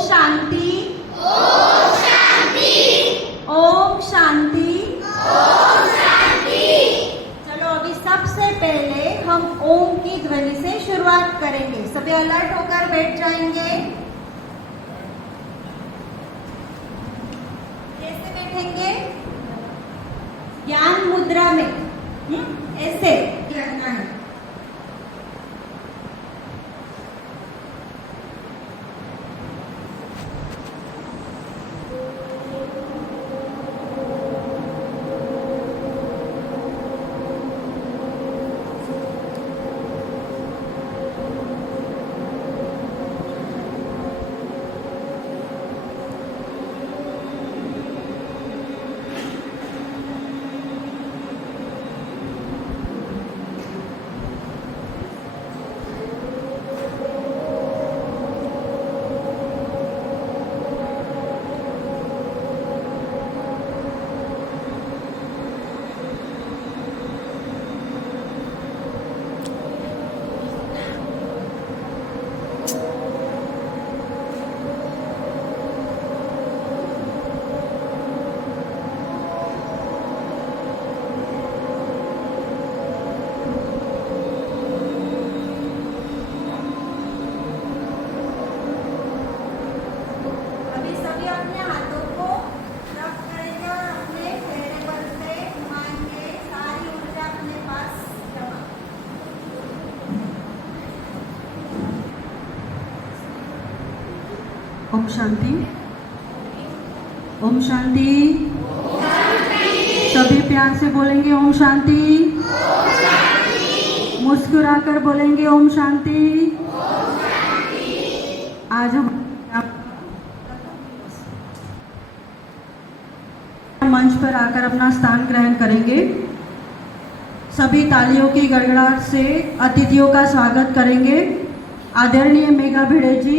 शांति। ओम शांति। ओम शांति। ओम शांति। चलो अभी सबसे पहले हम ओम की ध्वनि से शुरुआत करेंगे। सभी अलर्ट होकर बैठ जाएंगे। कैसे बैठेंगे? ज्ञान मुद्रा में ऐसे करना है। ओम शांति। ओम शांति। सभी प्यार से बोलेंगे ओम शांति। मुस्कुराकर बोलेंगे ओम शांति। आज हम मंच पर आकर अपना स्थान ग्रहण करेंगे। सभी तालियों की गड़गड़ाहट से अतिथियों का स्वागत करेंगे। आदरणीय मेघा भिड़े जी,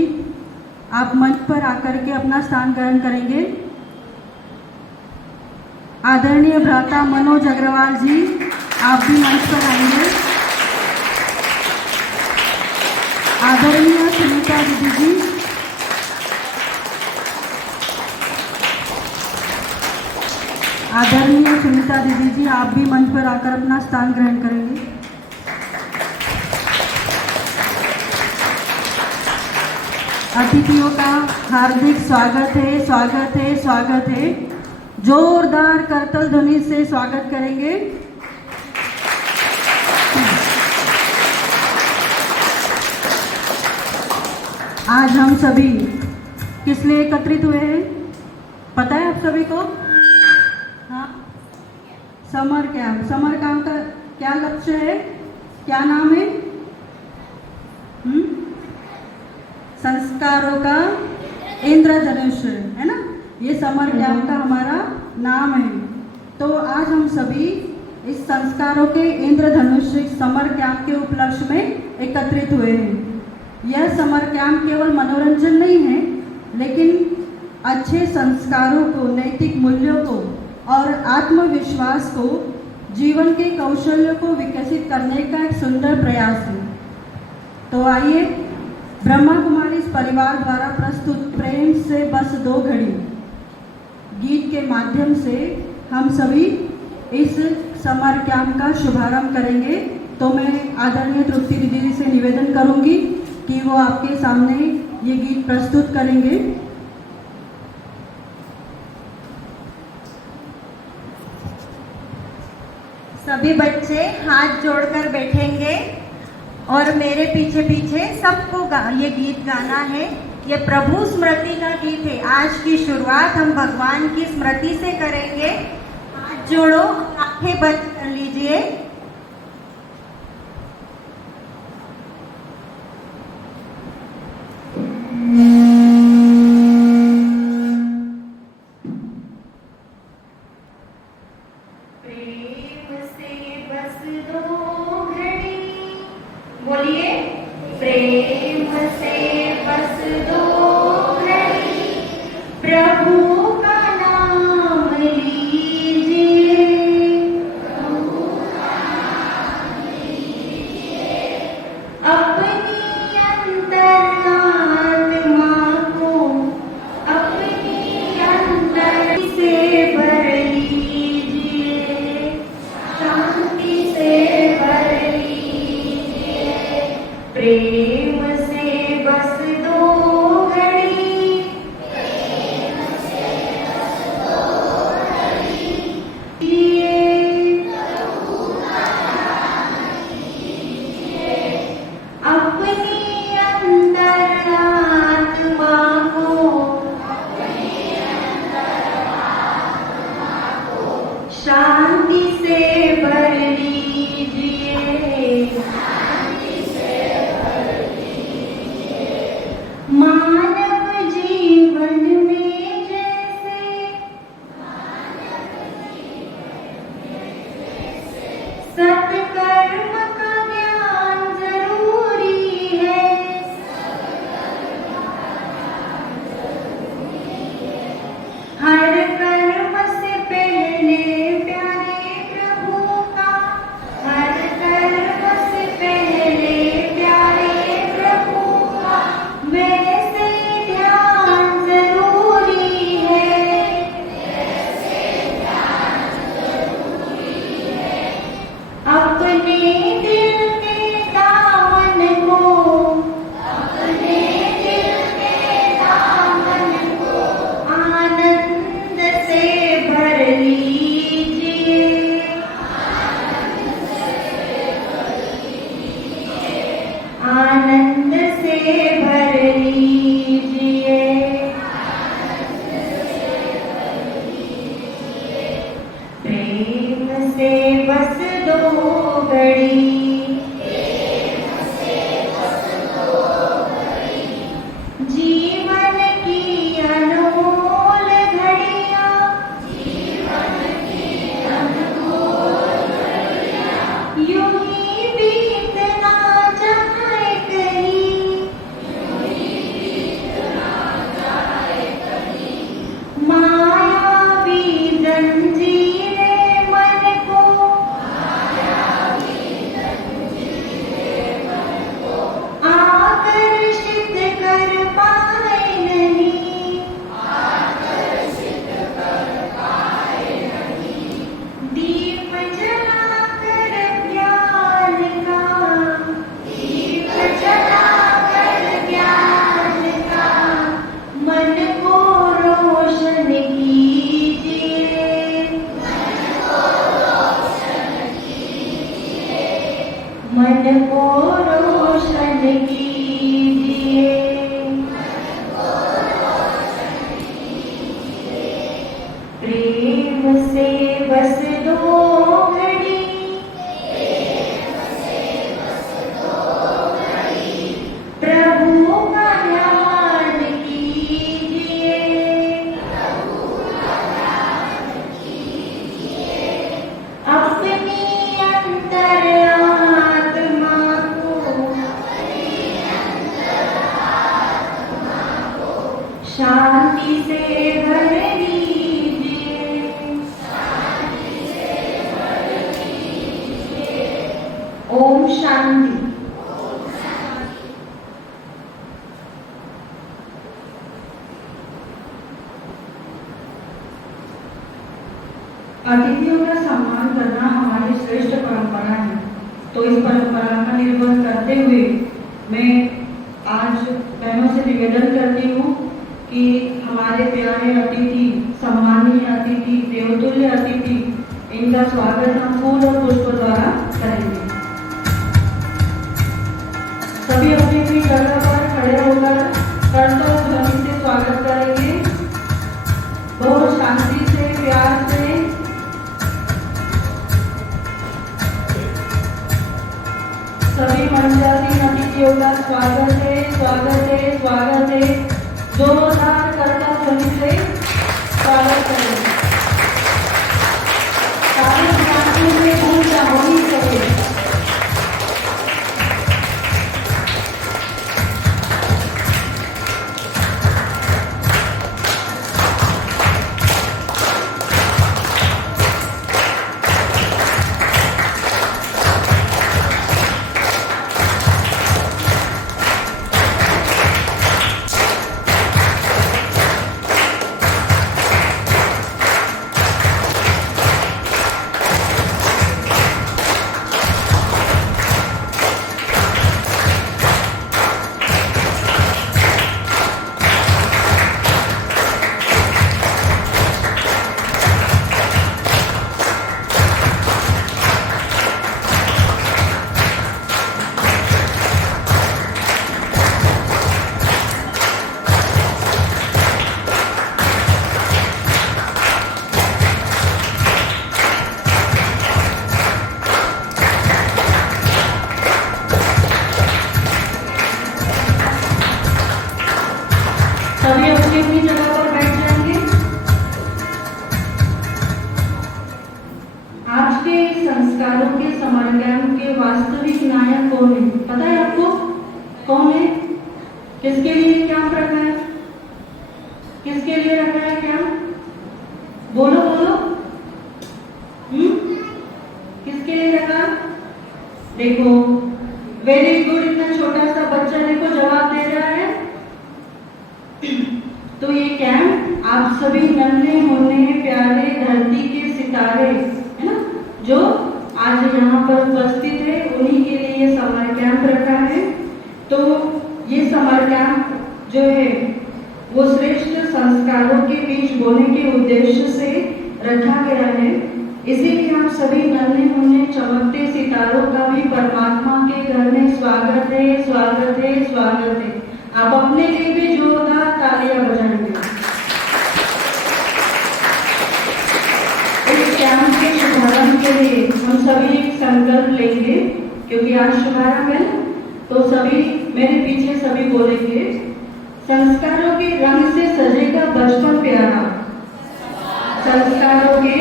आप मंच पर आकर के अपना स्थान ग्रहण करेंगे। आदरणीय भ्राता मनोज अग्रवाल जी, आप भी मंच पर आएंगे। आदरणीय सुनीता दीदी जी, आदरणीय सुनीता दीदी जी, आप भी मंच पर आकर अपना स्थान ग्रहण करेंगे। अतिथियों का हार्दिक स्वागत है, स्वागत है, स्वागत है। जोरदार करतल ध्वनि से स्वागत करेंगे। आज हम सभी किस लिए एकत्रित हुए हैं पता है आप सभी को? हाँ, समर कैंप। समर कैंप का क्या लक्ष्य है, क्या नाम है? संस्कारों का इंद्रधनुष, है ना? ये समर कैंप का हमारा नाम है। तो आज हम सभी इस संस्कारों के इंद्रधनुष समर कैंप के उपलक्ष्य में एकत्रित हुए हैं। यह समर कैंप केवल मनोरंजन नहीं है, लेकिन अच्छे संस्कारों को, नैतिक मूल्यों को और आत्मविश्वास को, जीवन के कौशल्यों को विकसित करने का एक सुंदर प्रयास है। तो आइए ब्रह्मा कुमारी इस परिवार द्वारा प्रस्तुत प्रेम से बस दो घड़ी गीत के माध्यम से हम सभी इस समर कैंप का शुभारंभ करेंगे। तो मैं आदरणीय तृप्ति दीदी से निवेदन करूंगी कि वो आपके सामने ये गीत प्रस्तुत करेंगे। सभी बच्चे हाथ जोड़कर बैठेंगे और मेरे पीछे पीछे सबको ये गीत गाना है। ये प्रभु स्मृति का गीत है। आज की शुरुआत हम भगवान की स्मृति से करेंगे। हाथ जोड़ो, आंखें बंद कर लीजिए। प्रेम से बस दो घड़ी, बोलिए प्रेम से बस दो घड़ी, प्रभु का नाम लीजिए, प्रभु का बसे बस दो घड़ी, प्रभु का ध्यान कीजिए, अपनी अंतरात्मा को शांति से भर दीजिए। ओम शांति। अतिथियों का सम्मान करना हमारी श्रेष्ठ परंपरा है। तो इस परंपरा का निर्वहन करते हुए मैं आज बहनों से निवेदन करती हूँ कि हमारे प्यारे अतिथि, सम्मानीय अतिथि, देवतुल्य अतिथि, इनका स्वागत हम फूल और पुष्प द्वारा करेंगे। सभी अपनी अपनी जगह पर खड़े होकर करतल ध्वनि से स्वागत करेंगे। बहुत शांति से, प्यार से। सभी मंचासीन अतिथियों का स्वागत है, स्वागत है, स्वागत है। जोरदार करतल ध्वनि से स्वागत करें। सारे विद्यार्थियों में ऊर्जा होनी चाहिए। सभी अपनी अपनी जगह पर बैठ जाएंगे। आज के संस्कारों के समरज्ञान के वास्तविक नायक कौन है? पता है आपको कौन है? किसके लिए कैंप रखा है? किसके लिए रखा है कैंप? बोलो बोलो। किसके लिए रखा? देखो, वेरी गुड। इतना छोटा सा बच्चा देखो जवाब दे रहा है। तो ये कैंप आप सभी नन्हे मुन्ने प्यारे धरती के सितारे है ना, जो आज यहाँ पर उपस्थित है, उन्हीं के लिए ये समर कैंप रखा है। तो ये समर कैंप जो है वो श्रेष्ठ संस्कारों के बीज बोने के उद्देश्य से रखा गया है। इसीलिए आप सभी नन्हे मुन्ने चमकते सितारों का भी परमात्मा के घर में स्वागत है, स्वागत है, स्वागत है। आप अपने लिए भी जोरदार तालियां बजाएंगे। इस कैंप के शुभारंभ के लिए हम सभी एक संकल्प लेंगे, क्योंकि आज शुभारंभ है। तो सभी मेरे पीछे सभी बोलेंगे, संस्कारों के रंग से सजेगा बचपन प्यारा, संस्कारों के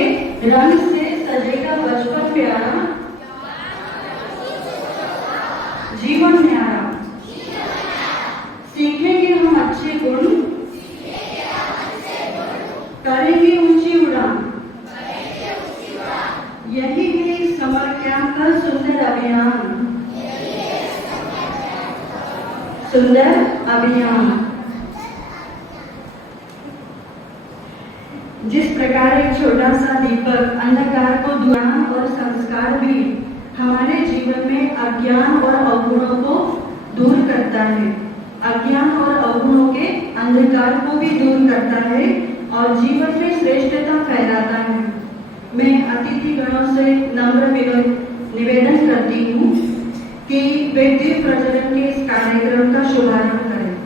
रंग से सजेगा बचपन प्यारा, जीवन न्यारा। सीखेंगे हम अच्छे गुण, करेंगे ऊंची उड़ान। यही है समर कैंप का सुंदर अभियान, सुंदर अभियान। जिस प्रकार एक छोटा सा दीपक अंधकार को ज्ञान और संस्कार भी हमारे जीवन में अज्ञान और अवगुणों को दूर करता है, अज्ञान और अवगुणों के अंधकार को भी दूर करता है और जीवन में श्रेष्ठता फैलाता है। मैं अतिथि गणों से नम्र निवेदन करती हूँ कि वे दीप प्रज्वलन के इस कार्यक्रम का शुभारंभ करें।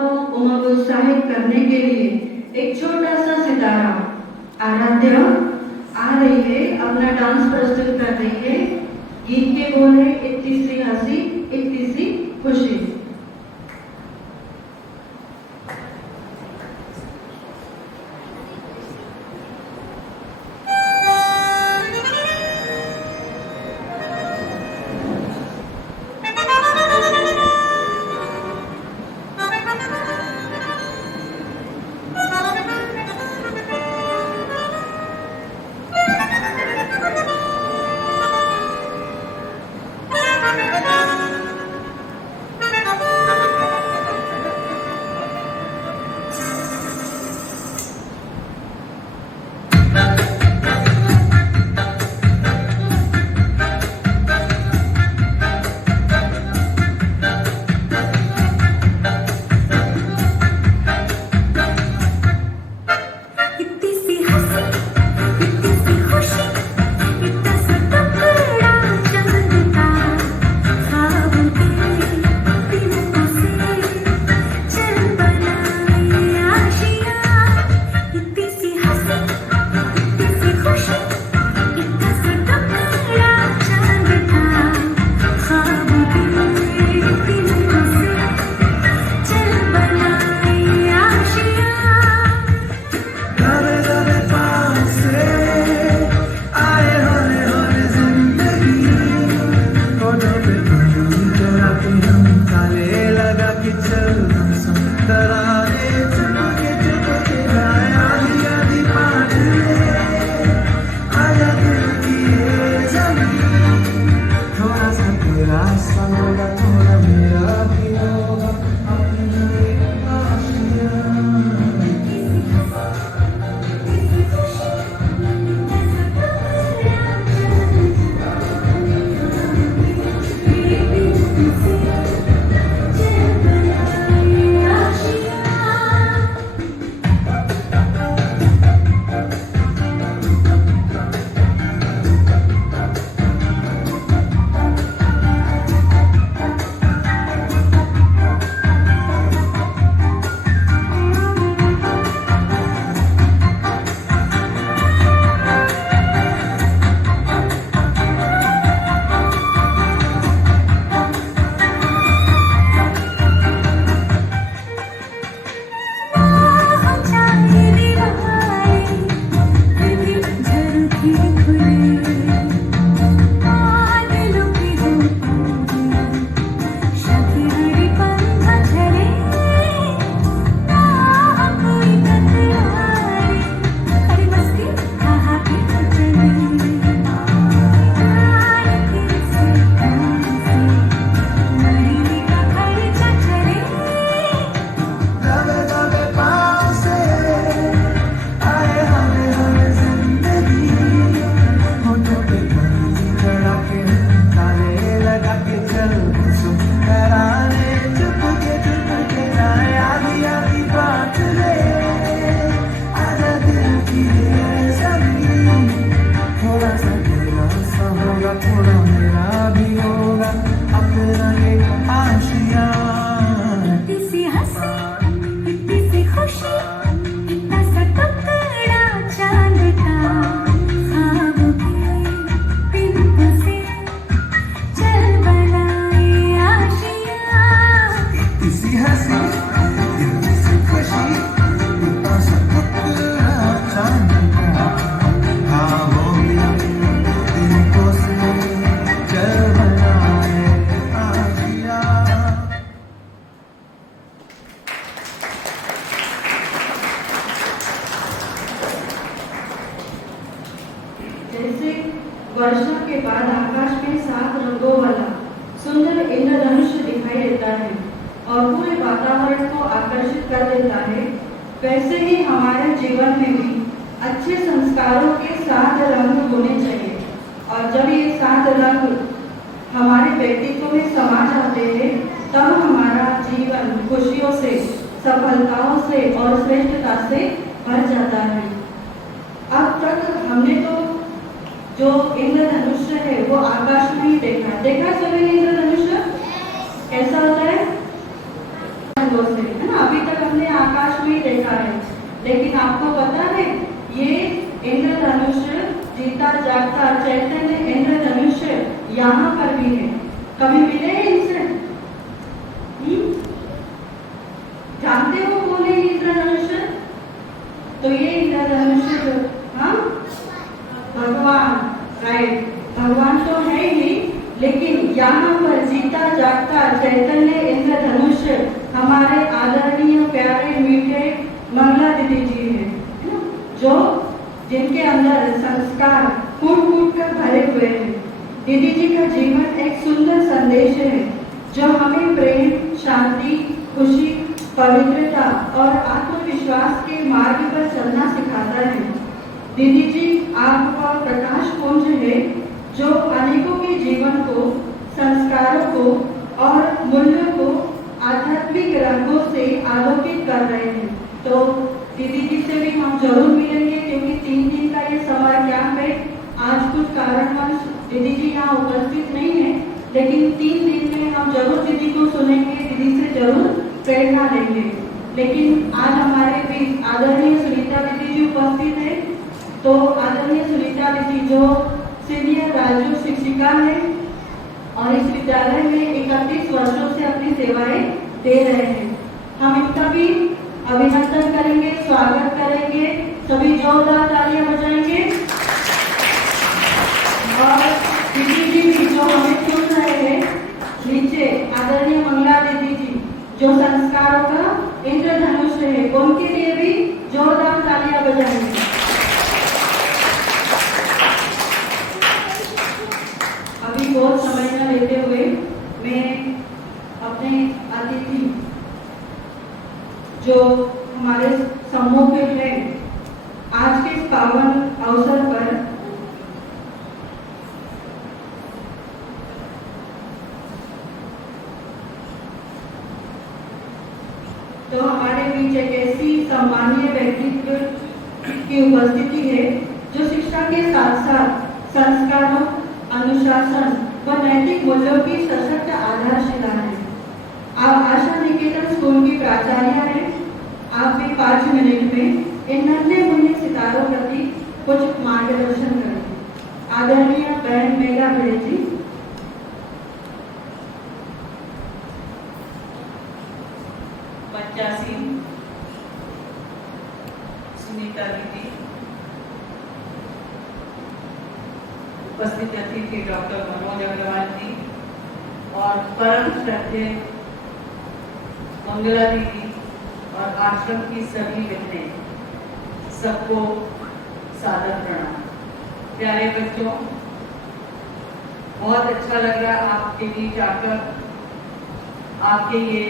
को उमंग उत्साहित करने के लिए एक छोटा सा सितारा आराध्या आ रही है, अपना डांस प्रस्तुत कर रही है। गीत के बोल है इतनी सी हंसी इतनी सी खुशी। वर्षा के बाद आकाश में 7 रंगों वाला सुंदर इंद्रधनुष दिखाई देता है और पूरे वातावरण को आकर्षित कर देता है, वैसे ही हमारे जीवन में भी अच्छे संस्कारों के 7 रंग होने चाहिए। और जब ये 7 रंग हमारे व्यक्तित्व में समा जाते हैं, तब हमारा जीवन खुशियों से, सफलताओं से और श्रेष्ठता से भर जाता है। अब तक हमने तो जो इंद्रधनुष है वो आकाश में ही देखा सभी इंद्रधनुष कैसा होता है, है ना। लेकिन आपको पता है ये इंद्रधनुष जीता जागता चैतन्य इंद्रधनुष यहाँ पर भी है। कभी मिले हैं इनसे? जानते हो कौन है इंद्रधनुष? तो ये इंद्रधनुष हाँ भगवान, राइट, भगवान तो है ही, लेकिन यहाँ पर जीता जागता चैतन्य इंद्रधनुष हमारे आदरणीय प्यारे मीठे मंगला दीदी जी है ना, जो जिनके अंदर संस्कार कूट कूट कर भरे हुए हैं। दीदी जी का जीवन एक सुंदर संदेश है जो हमें प्रेम, शांति, खुशी, पवित्रता और आत्मविश्वास के मार्ग पर चलना सिखाता है। दीदी जी आपका प्रकाश पुंज है जो अनेकों के जीवन को, संस्कारों को और मूल्यों को आध्यात्मिक रंगों से आलोकित कर रहे हैं। तो दीदी जी से भी हम जरूर मिलेंगे क्योंकि 3 दिन का ये समर कैंप है। आज कुछ कारणवश दीदी जी यहाँ उपस्थित नहीं है, लेकिन 3 दिन में हम जरूर दीदी को सुनेंगे, दीदी से जरूर प्रेरणा लेंगे। लेकिन आज हमारे बीच आदरणीय सुनीता दीदी जी उपस्थित है। तो आदरणीय सुनीता दीदी जो सीनियर राजयोग शिक्षिका है और इस विद्यालय में 31 वर्षों से अपनी सेवाएं दे रहे हैं, हम इनका भी अभिनंदन करेंगे, स्वागत करेंगे, सभी जोरदार तालियां बजाएंगे। और दीदी जी भी जो हमें सुन रहे हैं नीचे, आदरणीय मंगला दीदी जी जो संस्कारों का इंद्रधनुष है, उनके लिए भी जोरदार तालियां बजाएंगे। अभी बहुत समय न लेते हुए मैं अपने अतिथि जो हमारे सम्मुख है आज के इस पावन अवसर पर, तो हमारे बीच एक ऐसी सम्मानीय व्यक्तित्व की उपस्थिति है जो शिक्षा के साथ साथ संस्कारों, अनुशासन व नैतिक मूल्यों की सशक्त आधारशिला है। आप आशा निकेतन स्कूल की प्राचार्य हैं। आप भी 5 मिनट में इन नन्हे मुन्ने सितारों प्रति कुछ मार्गदर्शन करें। आदरणीय बहन मेघा भिड़े जी। सुनीता दीदी, उपस्थित अतिथि डॉक्टर मनोज अग्रवाल जी और परम श्रद्धेय मंगला दीदी और आश्रम की सभी बहनें, सबको सादर प्रणाम। प्यारे बच्चों, बहुत अच्छा लग रहा है आपके बीच आकर, आपके ये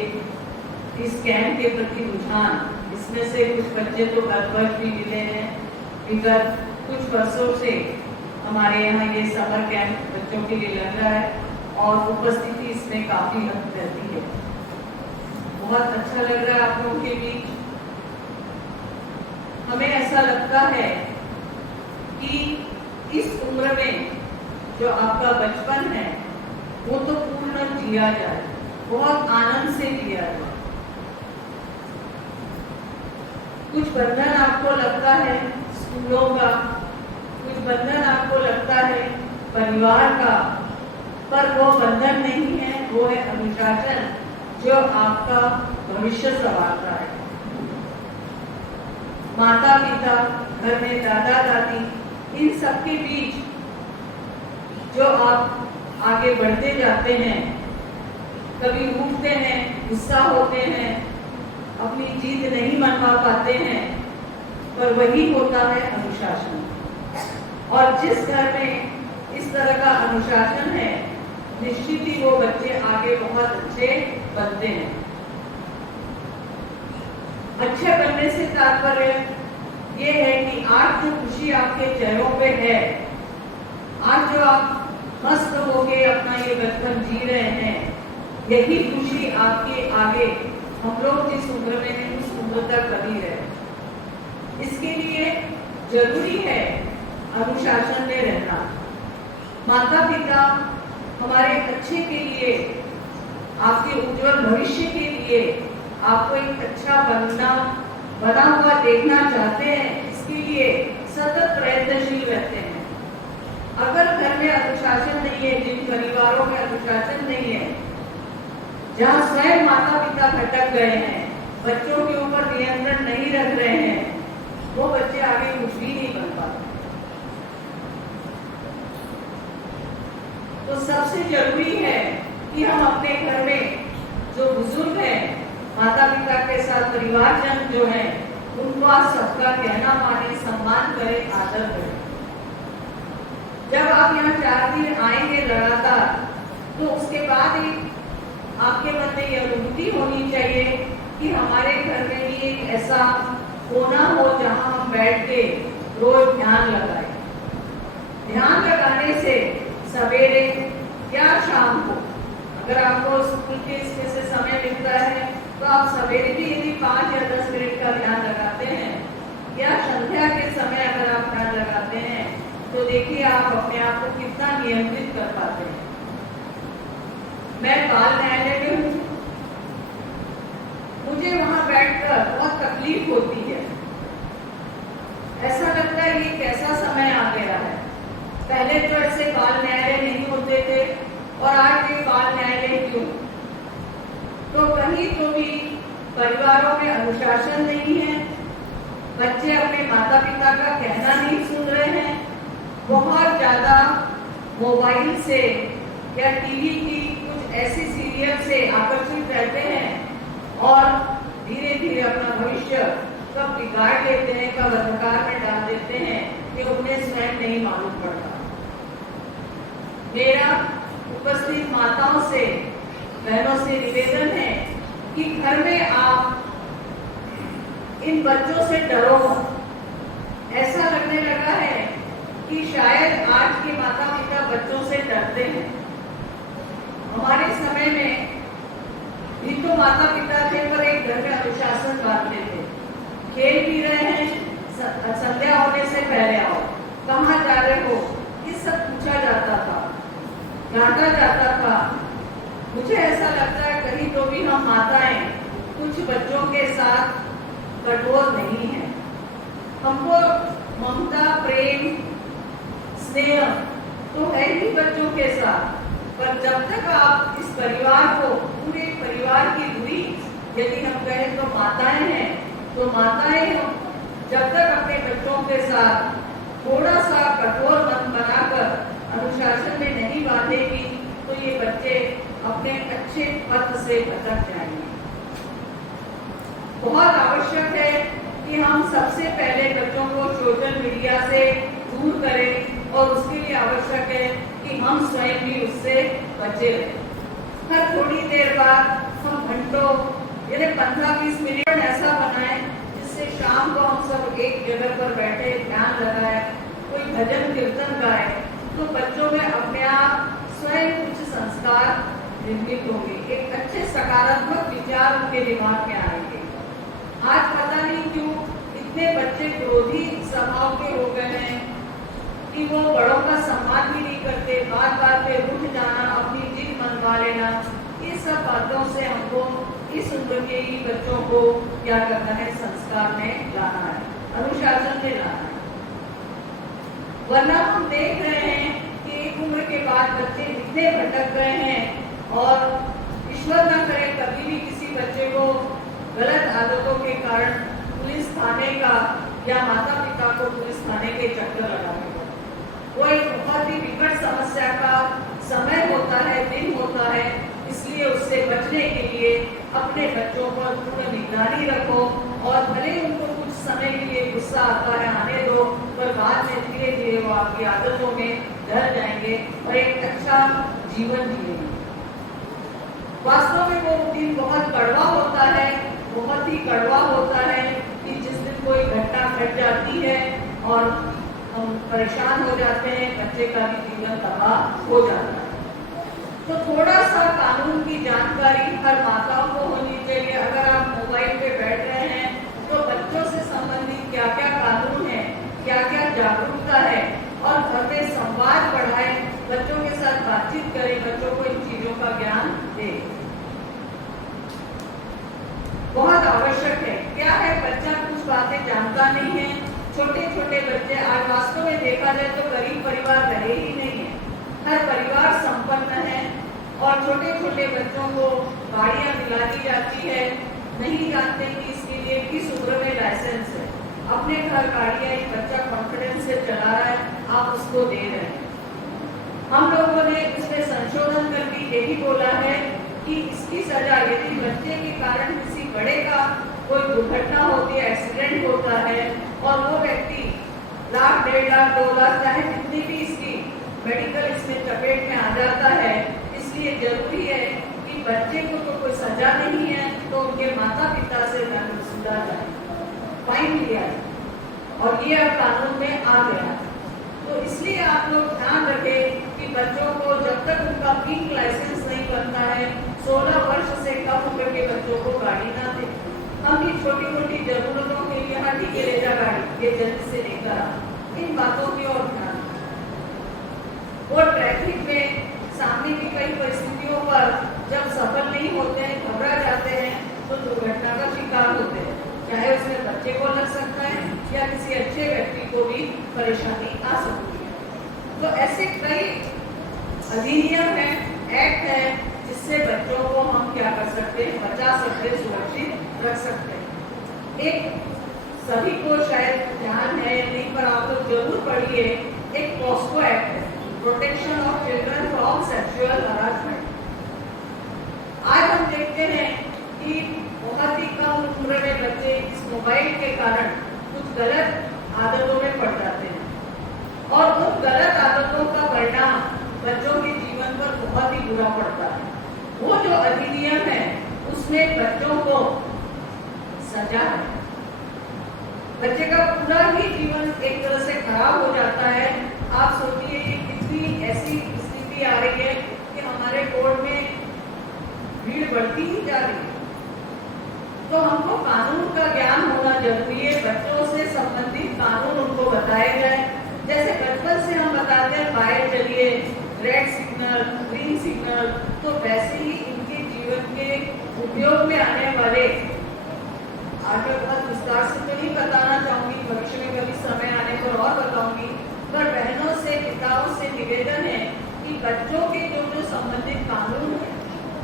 इस कैंप के प्रति रुझान। इसमें से कुछ बच्चे तो गत वर्ष भी मिले हैं, विगत कुछ वर्षों से हमारे यहाँ ये समर कैंप बच्चों के लिए लग रहा है और उपस्थिति इसमें काफी हद रहती है। बहुत अच्छा लग रहा है आप लोगों के बीच। हमें ऐसा लगता है कि इस उम्र में जो आपका बचपन है वो तो पूर्ण जिया जाए, बहुत आनंद से जिया जाए। कुछ बंधन आपको लगता है स्कूलों का, कुछ बंधन आपको लगता है परिवार का, पर वो बंधन नहीं है, वो है अनुशासन जो आपका भविष्य संवारता है। माता पिता, घर में दादा दादी, इन सबके बीच जो आप आगे बढ़ते जाते हैं, कभी उठते हैं, गुस्सा होते हैं, अपनी जीत नहीं मनवा पाते हैं, पर वही होता है अनुशासन। और जिस घर में इस तरह का अनुशासन है, निश्चित ही वो बच्चे आगे बहुत अच्छे बनते हैं। अच्छे बनने से तात्पर्य ये है कि आज जो खुशी आपके चेहरों पे है, आज जो आप मस्त होके अपना ये बचपन जी रहे हैं, यही खुशी आपके आगे हम लोग जिस उम्र में हैं उस उम्र तक बनी रहे। इसके लिए जरूरी है अनुशासन में रहना। माता पिता हमारे अच्छे के लिए, आपके उज्जवल भविष्य के लिए आपको एक अच्छा बनना बना हुआ देखना चाहते हैं, इसके लिए सतत प्रयत्नशील रहते हैं। अगर घर में अनुशासन नहीं है, जिन परिवारों में अनुशासन नहीं है, जहाँ स्वयं माता पिता भटक गए हैं, बच्चों के ऊपर नियंत्रण नहीं रख रहे हैं, वो बच्चे आगे कुछ भी नहीं बन पाते। तो सबसे जरूरी है कि हम अपने घर में जो बुजुर्ग हैं, माता पिता के साथ परिवारजन जो हैं, उनको आज सबका कहना माने, सम्मान करें, आदर करें। जब आप यहाँ 4 दिन आएंगे लगातार, तो उसके बाद एक आपके मन में यह अनुभूति होनी चाहिए कि हमारे घर में भी एक ऐसा कोना हो जहाँ हम बैठ के रोज ध्यान लगाएं। ध्यान लगाने से सवेरे या शाम को, अगर आपको स्कूल के इसमें से समय मिलता है तो आप सवेरे भी यदि 5 या 10 मिनट का ध्यान लगाते हैं, या संध्या के समय अगर आप ध्यान लगाते हैं, तो देखिए आप अपने आप को कितना नियंत्रित कर पाते हैं। मैं बाल न्यायालय में हूँ, मुझे वहां बैठकर बहुत तकलीफ होती है। ऐसा लगता है ये कैसा समय आ गया है। पहले तो ऐसे बाल न्यायालय नहीं होते थे, और आज ये बाल न्यायालय क्यों? तो कहीं तो भी परिवारों में अनुशासन नहीं है, बच्चे अपने माता पिता का कहना नहीं सुन रहे हैं, बहुत ज्यादा मोबाइल से या टीवी की कुछ ऐसी सीरियल से आकर्षित रहते हैं, और धीरे धीरे अपना भविष्य कब बिगाड़ लेते हैं, कब अंधकार में डाल देते हैं, कि उन्हें स्वयं नहीं मालूम पड़ता। मेरा उपस्थित माताओं से, बहनों से निवेदन है कि घर में आप इन बच्चों से डरो मत। ऐसा लगने लगा है कि शायद आज के माता पिता बच्चों से डरते हैं। हमारे समय में भी तो माता पिता थे, पर एक घर में अनुशासन बांधते थे। खेल भी रहे हैं, संध्या होने से पहले आओ, कहाँ जा रहे हो, ये सब पूछा जाता था, डांटा जाता था। मुझे ऐसा लगता है कहीं तो भी हम माताएं कुछ बच्चों के साथ कठोर नहीं है। हमको ममता, प्रेम, स्नेह तो है ही बच्चों के साथ, पर जब तक आप इस परिवार को, पूरे परिवार की धुरी, यदि हम कहें तो माताएं हैं, तो माताएं जब तक अपने बच्चों के साथ थोड़ा सा कठोर मन बनाकर अनुशासन में नहीं बांधेगी, तो ये बच्चे अपने अच्छे पथ से भटक जाएंगे। बहुत आवश्यक है कि हम सबसे पहले बच्चों को सोशल मीडिया से दूर करें, और उसके लिए आवश्यक है कि हम स्वयं भी उससे बचे रहें। हर थोड़ी देर बाद हम घंटों, यानी 15-20 मिनट ऐसा बनाएं जिससे शाम को हम सब एक जगह पर बैठे ध्यान लगाए, कोई भजन कीर्तन गाए, तो बच्चों में अपने आप स्वयं कुछ संस्कार निर्मित होंगे, एक अच्छे सकारात्मक विचार उनके दिमाग में आएंगे। आज पता नहीं क्यों इतने बच्चे क्रोधी स्वभाव के हो गए हैं कि वो बड़ों का सम्मान भी नहीं करते, बार बार पे उठ जाना, अपनी जिद मनवा लेना। ये सब बातों से हमको इस उम्र के ही बच्चों को क्या करना है, संस्कार में लाना है, अनुशासन में लाना है। वरना हम देख रहे हैं कि एक उम्र के बाद बच्चे इतने भटक गए हैं, और ईश्वर न करे कभी भी किसी बच्चे को गलत आदतों के कारण पुलिस थाने का या माता पिता को पुलिस थाने के चक्कर लगाने का, वो एक बहुत ही विकट समस्या का समय होता है, दिन होता है। इसलिए उससे बचने के लिए अपने बच्चों पर पूर्ण निगरानी रखो, और भले उनको कुछ समय के लिए गुस्सा आता है, आने दो, पर बाद में धीरे धीरे वो आपकी आदतों में ढल जाएंगे और एक अच्छा जीवन जिएंगे। वास्तव में वो दिन बहुत कड़वा होता है, बहुत ही कड़वा होता है कि जिस दिन कोई घटना घट जाती है और हम परेशान हो जाते हैं, बच्चे का भी जीवन तबाह हो जाता है। तो थोड़ा सा कानून की जानकारी हर माताओं को होनी चाहिए। अगर आप मोबाइल पे बैठ रहे हैं तो बच्चों से संबंधित क्या क्या कानून है, क्या क्या जागरूकता है, और घर में संवाद बढ़ाएं, बच्चों के साथ बातचीत करें, बच्चों को इन चीजों का ज्ञान दें। बहुत आवश्यक है। क्या है, बच्चा जाए तो गरीब परिवार रहे ही नहीं है। हर परिवार संपन्न है और छोटे छोटे बच्चों को गाड़ियां दिला दी जाती है, नहीं जानते कि इसके लिए किस उम्र में लाइसेंस है। अपने घर गाड़ियां एक बच्चा कॉन्फिडेंस से चला रहा है, आप उसको दे रहे हैं। हम लोगों ने इसमें संशोधन करके यही बोला है कि इसकी सजा यदि बच्चे के कारण किसी बड़े का कोई दुर्घटना होती है, एक्सीडेंट होता है और वो व्यक्ति लाख, 1.5 लाख, 2 लाख चाहे जितनी भी इसकी मेडिकल इसमें चपेट में आ जाता है, इसलिए जरूरी है कि बच्चे को तो कोई सजा नहीं है तो उनके माता पिता से दंड वसूला जाए, फाइन लिया जाए और ये अब कानून में आ गया। तो इसलिए आप लोग ध्यान रखें कि बच्चों को जब तक उनका पिंक लाइसेंस नहीं बनता है, 16 वर्ष से कम उम्र के बच्चों को गाड़ी ना दे। हम भी छोटी मोटी जरूरतों के लिए हाँ ठीक है ले जा गाड़ी, ये जल्दी से लेकर आ, इन बातों की ओर ध्यान। वो ट्रैफिक में सामने की कई परिस्थितियों पर जब सफल नहीं होते हैं, घबरा जाते हैं तो दुर्घटना का शिकार होते हैं, चाहे उसमें बच्चे को लग सकता है या किसी अच्छे व्यक्ति को भी परेशानी आ सकती है। तो ऐसे कई अधिनियम है, एक्ट है, जिससे बच्चों को हम क्या कर सकते हैं, बचा सकते हैं, सुरक्षित रख सकते हैं। एक सभी को शायद ध्यान है नहीं पर आप लोग जरूर पढ़िए, एक पॉस्को एक्ट है, protection of children from sexual harassment. आज हम देखते हैं कि बहुत ही कम उम्र में बच्चे इस मोबाइल के कारण कुछ गलत आदतों में पड़ जाते हैं और उन गलत आदतों का परिणाम बच्चों के जीवन पर बहुत ही बुरा पड़ता है। वो जो अधिनियम है उसमें बच्चों को सजा है, बच्चे का पूरा ही जीवन एक तरह से खराब हो जाता है। आप सोचिए कितनी ऐसी स्थिति आ रही है कि हमारे कोर्ट में भीड़ बढ़ती ही जा रही है। तो हमको कानून का ज्ञान होना जरूरी है, बच्चों से संबंधित कानून उनको बताए जाए। जैसे बचपन से हम बताते हैं बाहर चलिए, रेड सिग्नल, ग्रीन सिग्नल, तो वैसे ही इनके जीवन के उपयोग में आने वाले, आगे बहुत विस्तार से तो नहीं बताना चाहूंगी, भविष्य में कभी समय आने पर और बताऊंगी, पर बहनों से, पिताओं से निवेदन है कि बच्चों के जो संबंधित कानून है,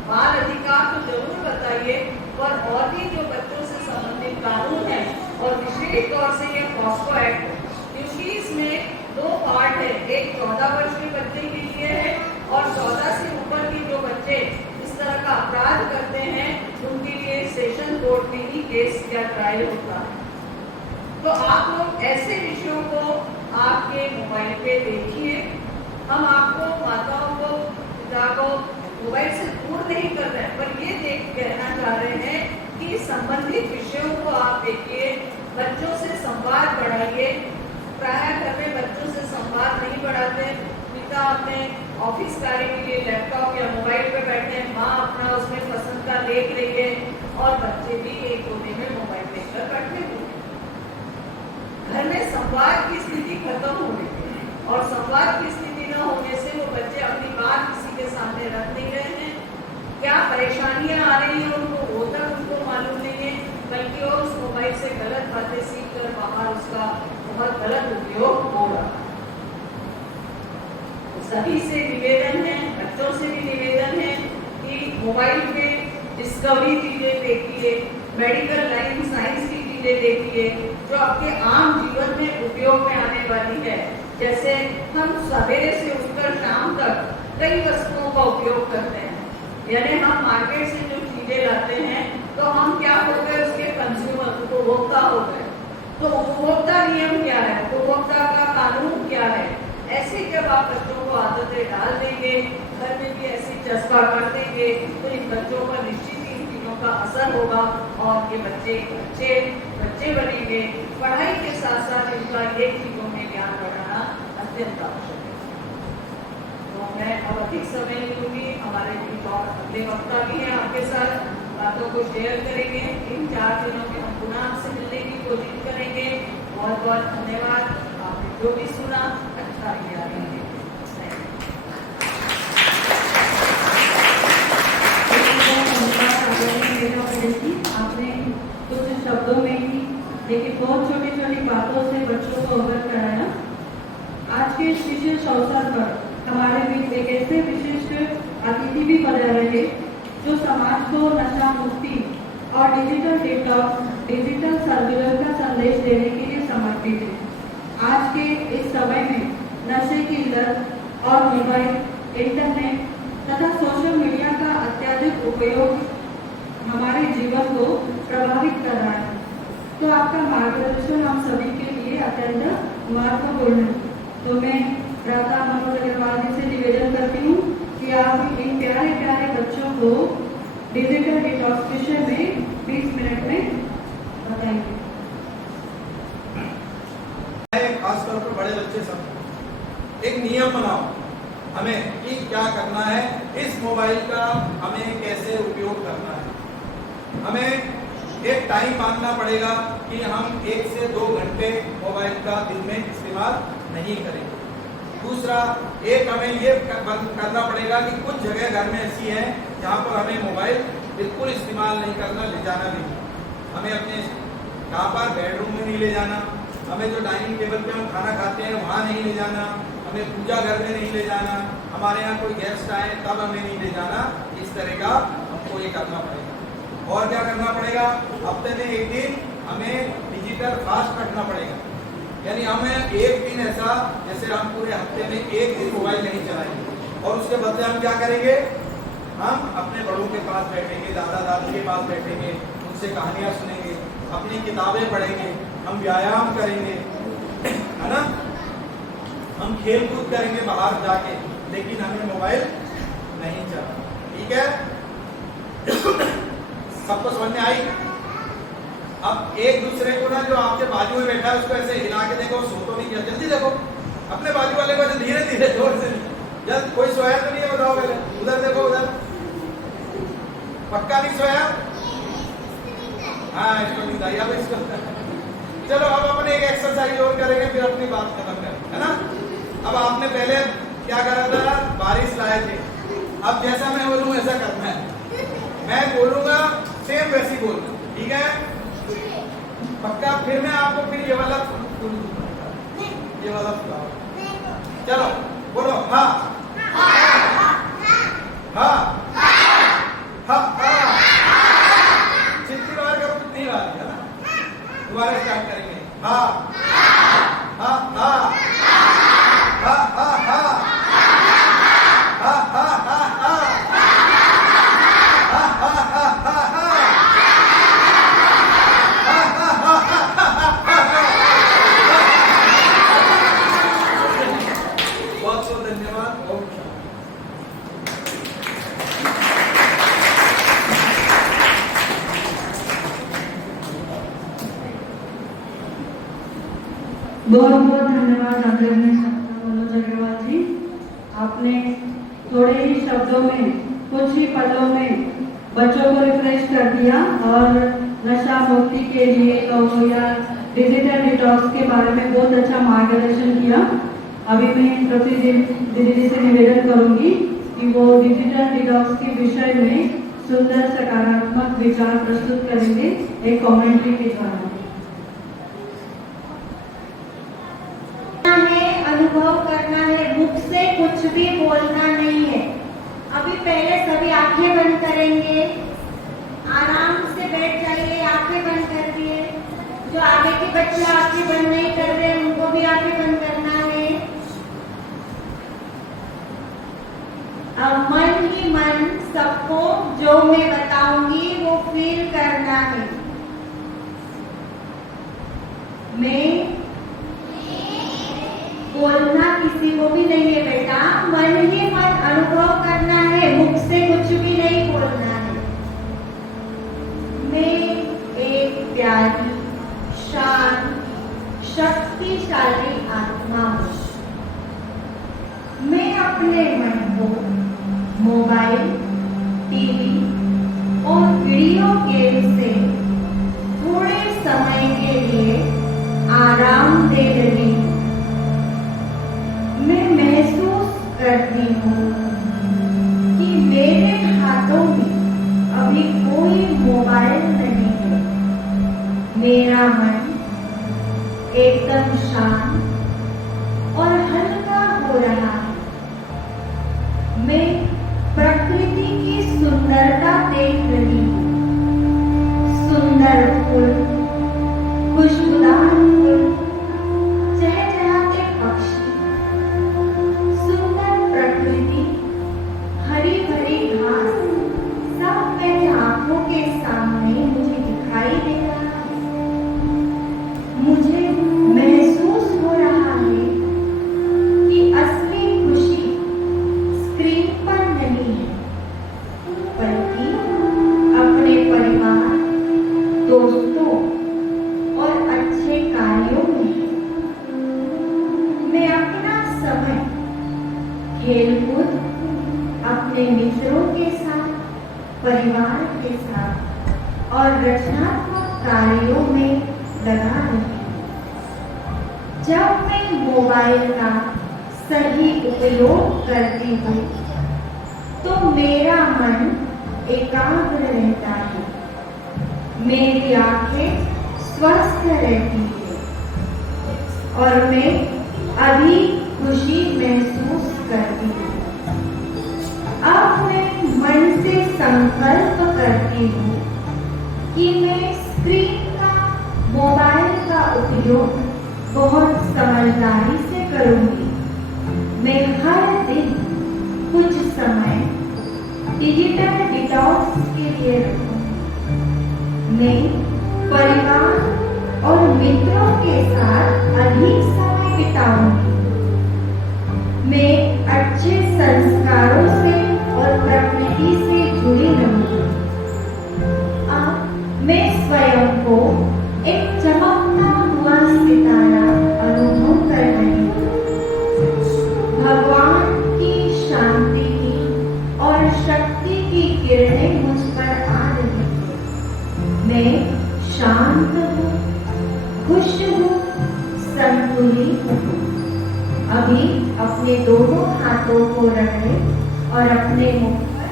बाल अधिकार तो जरूर बताइए, और भी जो बच्चों से संबंधित कानून है और विशेष तौर से ये पॉस्को एक्ट, क्योंकि इसमें 2 पार्ट है, एक 14 वर्ष के बच्चे के लिए है और 14 से ऊपर के जो बच्चे इस तरह का अपराध करते हैं उनके लिए सेशन कोर्ट में ही केस या ट्रायल होता है। तो आप लोग ऐसे विषयों को आपके मोबाइल पे देखिए। हम आपको, माताओं को, पिता को मोबाइल से दूर नहीं कर रहे हैं, पर ये कहना चाह रहे हैं कि संबंधित विषयों को आप देखिए, बच्चों से संवाद बढ़ाइए। प्राय घर में बच्चों से संवाद नहीं बढ़ाते, पिता अपने ऑफिस कार्य के लिए लैपटॉप या मोबाइल पे बैठे हैं, माँ अपना उसमें पसंद का लेख रही है और बच्चे भी एक कोने में मोबाइल लेकर बैठे हुए। घर में संवाद की स्थिति खत्म हो गई और संवाद की स्थिति न होने से वो बच्चे अपनी बात किसी के सामने रख नहीं रहे हैं। क्या परेशानियां आ रही हैं उनको उनको मालूम नहीं है, बल्कि और उस मोबाइल से गलत बातें सीख कर बाहर उसका बहुत गलत उपयोग हो रहा है। सभी से निवेदन है, बच्चों से भी निवेदन है कि मोबाइल पे डिस्कवरी चीजें देखिए, मेडिकल लाइन, साइंस की चीजें देखिए जो आपके आम जीवन में उपयोग में आने वाली है। जैसे हम सवेरे से उठकर शाम तक कई वस्तुओं का उपयोग करते हैं, यानी हम मार्केट से जो चीजें लाते हैं तो हम क्या हो गए, उसके कंज्यूमर, उपभोक्ता हो गए। तो उपभोक्ता नियम क्या है, उपभोक्ता का कानून क्या है, ऐसे जब आप बच्चों को आदतें डाल देंगे, घर में भी ऐसी चस्पा कर देंगे, तो इन बच्चों पर निश्चित ही इन चीजों का असर होगा और ये बच्चे अच्छे बच्चे बनेंगे। पढ़ाई के साथ साथ इनका ये चीजों में ज्ञान बढ़ाना अत्यंत आवश्यक है। तो मैं अब अधिक समय नहीं लूंगी, हमारे कुछ और अगले वक्ता भी हैं आपके साथ, बातों को शेयर करेंगे। इन 4 दिनों में हम पुनः आपसे मिलने की कोशिश करेंगे। बहुत बहुत धन्यवाद, आपने जो भी सुना अच्छा किया। आपने कुछ शब्दों में ही, लेकिन बहुत छोटी छोटी बातों से बच्चों को अवगत कराया। आज के इस विशेष अवसर पर हमारे बीच एक ऐसे विशिष्ट अतिथि भी बने रहे जो समाज को नशा मुक्ति और डिजिटल डिटॉक्स, डिजिटल सर्विलेंस का संदेश देने के लिए समर्पित है। आज के इस समय में नशे की लत और मोबाइल, इंटरनेट तथा सोशल मीडिया का अत्यधिक उपयोग हमारे जीवन को प्रभावित कर रहा है, तो आपका मार्गदर्शन हम सभी के लिए अत्यंत महत्वपूर्ण है। तो मैं भ्राता मनोज अग्रवाल जी से निवेदन करती हूँ कि आप इन प्यारे प्यारे बच्चों को डिजिटल डिटॉक्स विषय में 20 मिनट में बताएंगे। खासतौर पर बड़े बच्चे सब एक नियम बनाओ हमें कि क्या करना है, इस मोबाइल का हमें कैसे उपयोग करना है। हमें एक टाइम मांगना पड़ेगा कि हम 1 से 2 घंटे मोबाइल का दिन में इस्तेमाल नहीं करेंगे। दूसरा, एक हमें ये करना पड़ेगा कि कुछ जगह घर में ऐसी हैं जहाँ पर हमें मोबाइल बिल्कुल इस्तेमाल नहीं करना, ले जाना नहीं। हमें अपने कहाँ पर बेडरूम में नहीं ले जाना, हमें जो डाइनिंग टेबल पे हम खाना खाते हैं वहाँ नहीं ले जाना, हमें पूजा घर में नहीं ले जाना, हमारे यहाँ कोई गेस्ट आए तब हमें नहीं ले जाना। इस तरह का हमको ये करना पड़ेगा। और क्या करना पड़ेगा, हफ्ते में एक दिन हमें डिजिटल फास्ट रखना पड़ेगा। यानी हमें एक दिन ऐसा, जैसे हम पूरे हफ्ते में एक दिन मोबाइल नहीं चलाएंगे और उसके बदले हम क्या करेंगे, हम अपने बड़ों के पास बैठेंगे, दादा दादी के पास बैठेंगे, उनसे कहानियाँ सुनेंगे, अपनी किताबें पढ़ेंगे, हम व्यायाम करेंगे, है ना, हम खेल कूद करेंगे बाहर जाके, लेकिन हमें मोबाइल नहीं चलाना। ठीक है, सबको समझ में आई? अब एक दूसरे को ना, जो आपके बाजू में बैठा है उसको ऐसे हिला के देखो, सो तो नहीं किया, जल्दी देखो अपने बाजू वाले को, धीरे धीरे जोर से, जब कोई सोया तो नहीं है, बताओ पहले, उधर देखो, उधर पक्का नहीं सोया? हाँ, इसको नहीं था, अब इसको चलो अब अपन एक एक्सरसाइज और करेंगे, फिर अपनी बात खत्म करें, है ना। अब आपने पहले क्या करा था, बारिश लाए थे, अब जैसा मैं बोलूँ ऐसा करना है, मैं बोलूंगा सेम वैसी बोलना, ठीक है, पक्का। फिर मैं आपको फिर ये वाला चलो बोलो, हाँ हाँ हाँ, जितनी बार करो उतनी बार, है ना। दोबारा स्टार्ट करेंगे, हाँ हाँ हाँ हाँ हाँ हाँ हाँ हाँ हाँ बहुत बहुत धन्यवाद। बहुत बहुत धन्यवाद आदरणीय मनोज अग्रवाल जी। आपने थोड़े ही शब्दों में, कुछ ही पलों में बच्चों को रिफ्रेश कर दिया और नशा मुक्ति के लिए या डिजिटल डिटॉक्स के बारे में बहुत अच्छा मार्गदर्शन किया। अभी मैं प्रति दीदी से निवेदन करूंगी कि वो डिजिटल डिटॉक्स के विषय में सुंदर सकारात्मक विचार प्रस्तुत करेंगे एक कमेंट्री के द्वारा। अनुभव करना है, मुख से कुछ भी बोलना नहीं है। अभी पहले सभी आंखें बंद करेंगे, आराम से बैठ जाइए, आंखें बंद कर दिए। जो आगे के बच्चे आंखें बंद नहीं कर रहे उनको भी आंखें बंद करना है। अब मन ही मन सबको जो मैं बताऊंगी वो फील करना है। मैं बोलना किसी को भी नहीं है बेटा, मन ही मन अनुभव करना है, मुख से कुछ भी नहीं बोलना है। मैं एक प्यारी, शांत, शक्तिशाली आत्मा हूँ। मैं अपने मन को मोबाइल, टीवी और वीडियो गेम से थोड़े समय के लिए आराम दे रही हूँ। मैं महसूस करती हूँ कि मेरे हाथों में अभी कोई मोबाइल नहीं है। मेरा मन एकदम शांत और हल्का हो रहा है। मैं प्रकृति की सुंदरता देख रही हूँ। सुंदर फूल, खुशबूदार फूल, चहचहाते पक्षी, सुंदर प्रकृति, हरी भरी घास, सब मेरे आंखों के सामने मुझे दिखाई दे रहा है। मुझे महसूस हो रहा है कि असली खुशी स्क्रीन पर नहीं है, बल्कि अपने परिवार, दोस्तों और अच्छे कार्यों में है। मैं अपना समय खेलकूद, अपने मित्रों के साथ, परिवार के साथ और रचनात्मक कार्यों में लगा रही हूँ। जब मैं मोबाइल का सही उपयोग करती हूँ तो मेरा मन एकाग्र रहता है, मेरी आंखें स्वस्थ रहती है और मैं अधिक खुशी महसूस करती हूँ। अब मैं मन से संकल्प करती हूँ कि मैं स्क्रीन का, मोबाइल का उपयोग बहुत समझदारी से करूँगी। मैं हर दिन कुछ समय डिजिटल डिटॉक्स के लिए रखूँगी। मैं परिवार और मित्रों के साथ अधिक समय बिताऊंगी। मैं अच्छे संस्कारों से और प्रकृति से जुड़ी रहूंगी। अब मैं स्वयं को एक चमकता हुआ सितारा अनुभव कर रही हूँ। भगवान की शांति की और शक्ति की किरणें मुझ पर आ रही हैं। मैं शांत हूँ, खुश हूँ, संतुलित हूँ। अभी अपने दोनों हाथों को रखें और अपने मुख पर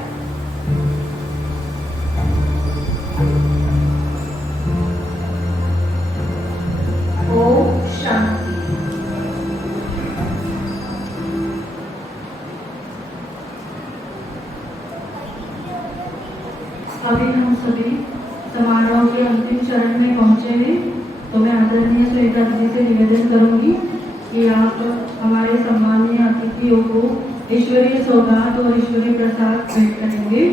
ओम शांति। अभी हम सभी समारोह के अंतिम चरण में पहुंचे हैं, तो मैं आदरणीय श्वेता जी से निवेदन करूंगी कि आप हमारे सम्मानीय अतिथियों को ईश्वरीय सौगात और ईश्वरीय प्रसाद भेंट करेंगे।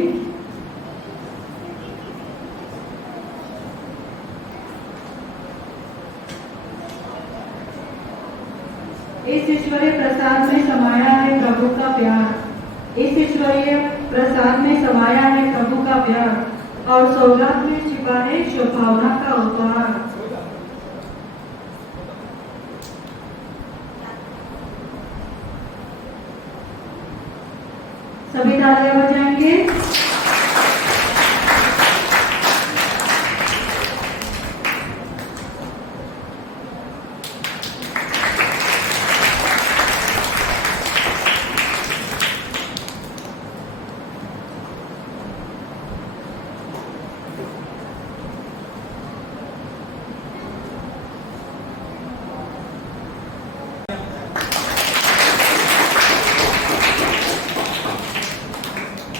इस ईश्वरीय प्रसाद में समाया है प्रभु का प्यार। इस ईश्वरीय प्रसाद में समाया है प्रभु का प्यार और सौगात में छिपा है शुभभावना का उपहार। सभी तालियां बजाएंगे।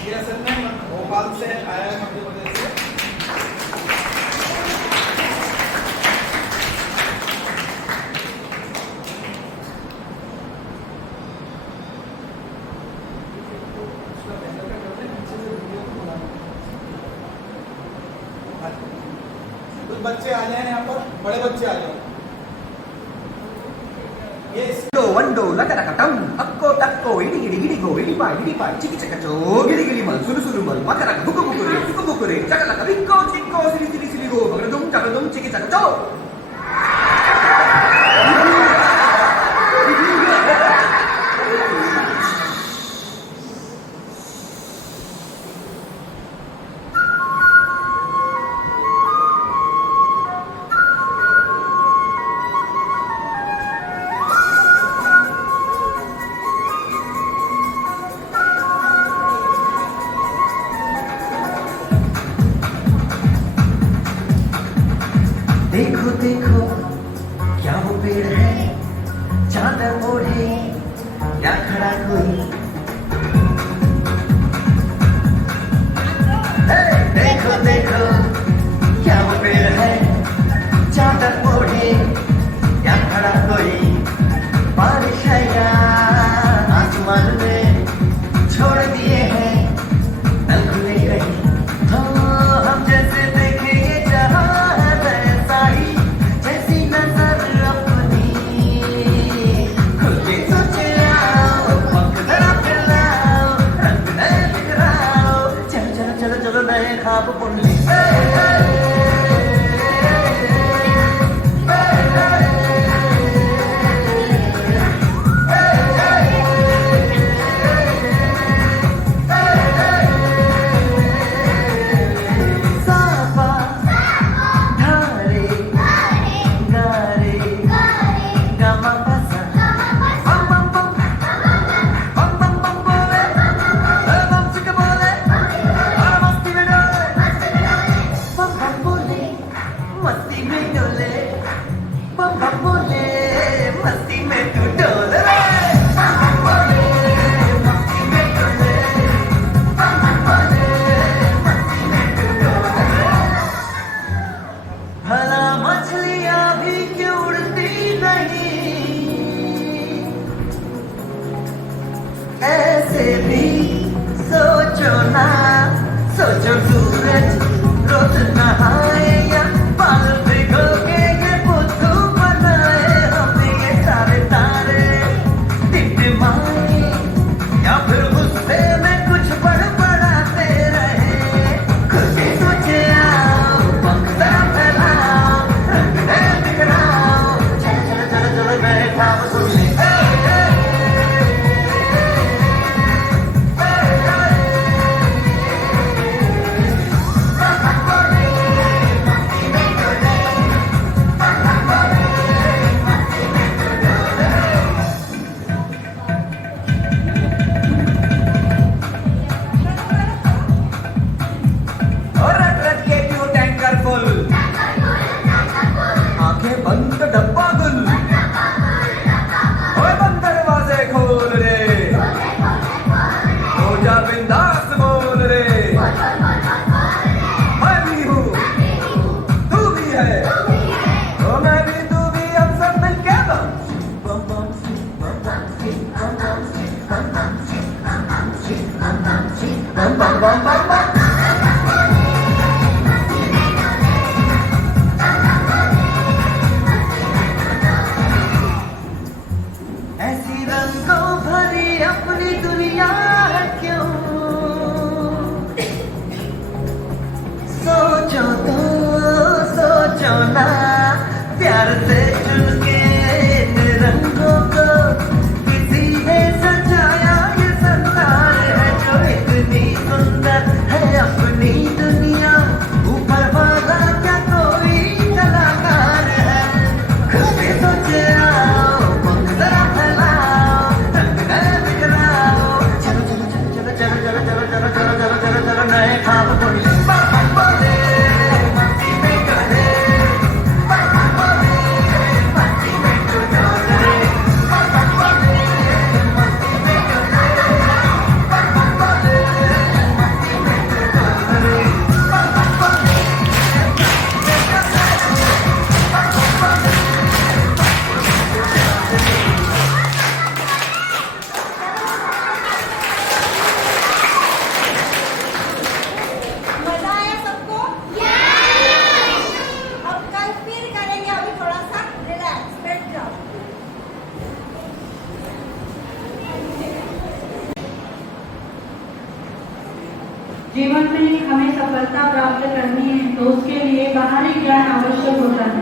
ये असल में भोपाल से आया है, मध्य प्रदेश से। कुछ बच्चे आ जाए यहाँ पर, बड़े बच्चे आ जाओ। ये వండో లకరకటం అక్కో తక్కో ఇడిగిడి గిడిగో ఇడిపాయ్ చికి చకచో గిడిగిడి మల్ సులు మల్ మకరక బుకుబుకురే చకలక విక్కో చిక్కో సిలిగో మగరదుం చికి చకచో देखो देखो क्या वो पेड़ है चादर ओढ़े या खड़ा कोई देखो देखो क्या वो पेड़ है चादर ओढ़े या खड़ा कोई बारिश है या आसमान में छोड़ दिए हैं नल खुले कहीं हो हम जैसे देखे ये जहां है वैसा ही जैसी नजर अपनी खुद के सोचे आओ पंख जरा फैलाओ रंग नए बिखराओ चलो चलो चलो चलो नए ख्वाब बुन ले मस्ती में डोले बम बम बोले मस्ती में तू डोले बम बम बोले मस्ती में डोले बम बम बोले मस्ती में तू डोले भला मछलियां भी क्यों उड़ती नहीं ऐसे भी सोचो ना सोचो सूरज रोज नहाए या बाल भिगो के ये बुद्धू बनाए हमें ये सारे तारे टिमटिमाए या फिर गुस्से में कुछ बड़बड़ाते रहे खुद के सोचे आओ पंख जरा फैलाओ रंग नए बिखराओ चलो चलो चलो चलो नए ख्वाब सुन ले आंखें बंद डब्बा गुल ओए बंद दरवाजे खोल रे हो जा बिंदास बोल रे मैं भी हूँ तू भी है ओ मैं भी तू भी हम सब मिलके बम बम बम बम बम बम ऐसी रंगों भरी अपनी दुनिया है क्यों सोचो तो सोचो ना प्यार से चुन के इन रंगों को किसी ने सजाया ये संसार है जो इतनी सुंदर है अपनी दुनिया ऊपर वाला क्या कोई कलाकार है खुद के सोचे आओ पंख जरा फैलाओ रंग नए बिखराओ चलो चलो चलो चलो चलो चलो चलो चलो चलो चलो चलो चलो नए ख्वाब बुन ले बम बम बोले मस्ती में डोले बम बम बोले मस्ती में तू डोले बम बम बोले मस्ती में डोले बम बम बोले मस्ती में तू डोले बम बम बोले मजा आया सबको? अब कल फिर करेंगे, अभी थोड़ा सा रिलैक्स बैठ जाओ। जीवन में हमें सफलता प्राप्त करनी है तो उसके लिए बाहरी ज्ञान आवश्यक होता है,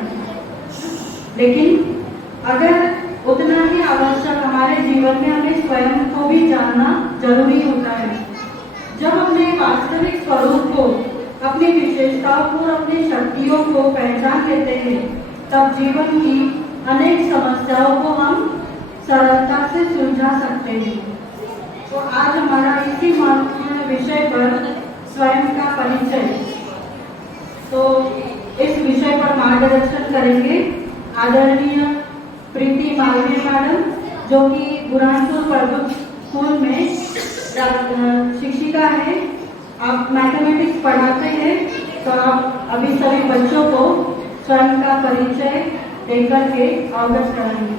लेकिन अगर उतना ही आवश्यक हमारे जीवन में हमें स्वयं को भी जानना जरूरी होता है। जब अपने वास्तविक स्वरूप को, अपनी विशेषताओं को और अपनी शक्तियों को पहचान लेते हैं, तब जीवन की अनेक समस्याओं को हम सरलता से सुलझा सकते हैं। तो आज हमारा इसी महत्वपूर्ण विषय पर स्वयं का परिचय, तो इस विषय पर मार्गदर्शन करेंगे आदरणीय प्रीति मालवीय मैडम, जो कि बुरहानपुर पब्लिक स्कूल में शिक्षिका है। आप मैथमेटिक्स पढ़ाते हैं, तो आप अभी सभी बच्चों को स्वयं का परिचय देकर के अवगत कराएंगे।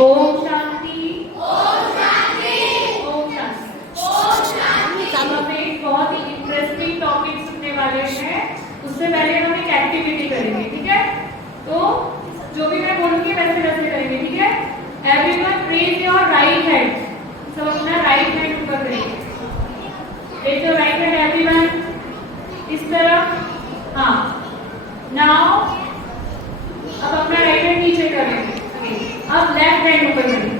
ओम शांति। ओम शांति। ओम शांति। ओम शांति। हम एक बहुत ही इंटरेस्टिंग टॉपिक सुनने वाले हैं। उससे पहले हम एक एक्टिविटी करेंगे, ठीक है? तो जो भी मैं बोलूंगी वैसे वैसे करेंगे, ठीक है? Everyone raise your right hand. सब अपना राइट हैंड ऊपर करेंगे। Raise your right hand everyone. इस तरफ। हाँ, नाउ अब अपना राइट हैंड नीचे करेंगे। अब लेफ्ट हैंड ऊपर करेंगे।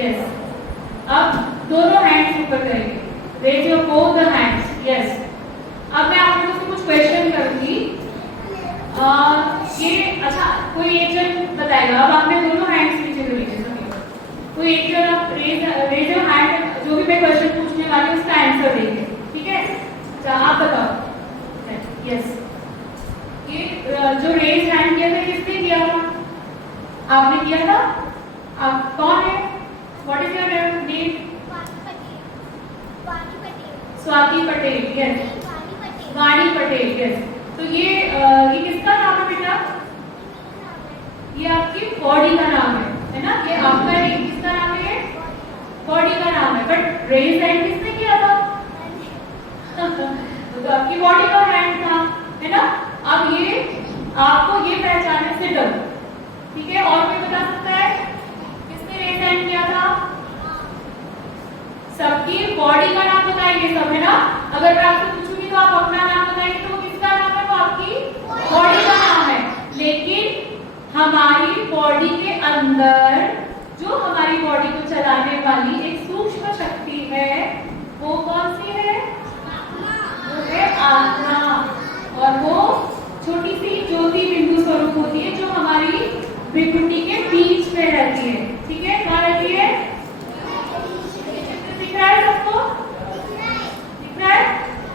यस, अब दोनों हैंड्स ऊपर करेंगे। Raise your both the hands. Yes, अब मैं आप लोगों से कुछ क्वेश्चन करूंगी। ये अच्छा, कोई एक जन बताएगा। अब आपने दोनों हैंड्स नीचे कर लीजिए सभी। कोई एक जन आप रेज योर हैंड, जो भी मैं क्वेश्चन पूछने वाली हूँ उसका आंसर देंगे, ठीक है? अच्छा, आप बताओ। यस, ये जो रेज हैंड किया था किसने किया था? आपने किया था? आप कौन है? What is your name? Swati Patel. Yes, Vani Patel. Yes, तो ये किसका नाम है बेटा? ये आपकी बॉडी का नाम है ना? ये आपका नहीं, किसका नाम है? बॉडी का नाम है। बट रेज हैंड किसने किया था? तो आपकी बॉडी का हैंड था, है ना? अब ये आपको ये पहचानने से डर, ठीक है? और कोई बता सकता है किसने रेज हैंड किया था? सबकी बॉडी का नाम बताएंगे सब, है ना? अगर मैं आपसे पूछूंगी तो आप अपना नाम बताएंगे, तो किसका नाम है? वो आपकी बॉडी का नाम है। लेकिन हमारी बॉडी के अंदर जो हमारी बॉडी को चलाने वाली एक सूक्ष्म शक्ति है, वो कौन सी है? वो है आत्मा। और वो छोटी सी ज्योति बिंदु स्वरूप होती है, जो हमारी भ्रुकुटी के बीच में रहती है, ठीक है? कहाँ रहती है? दिख रहा है सबको? दिख रहा है?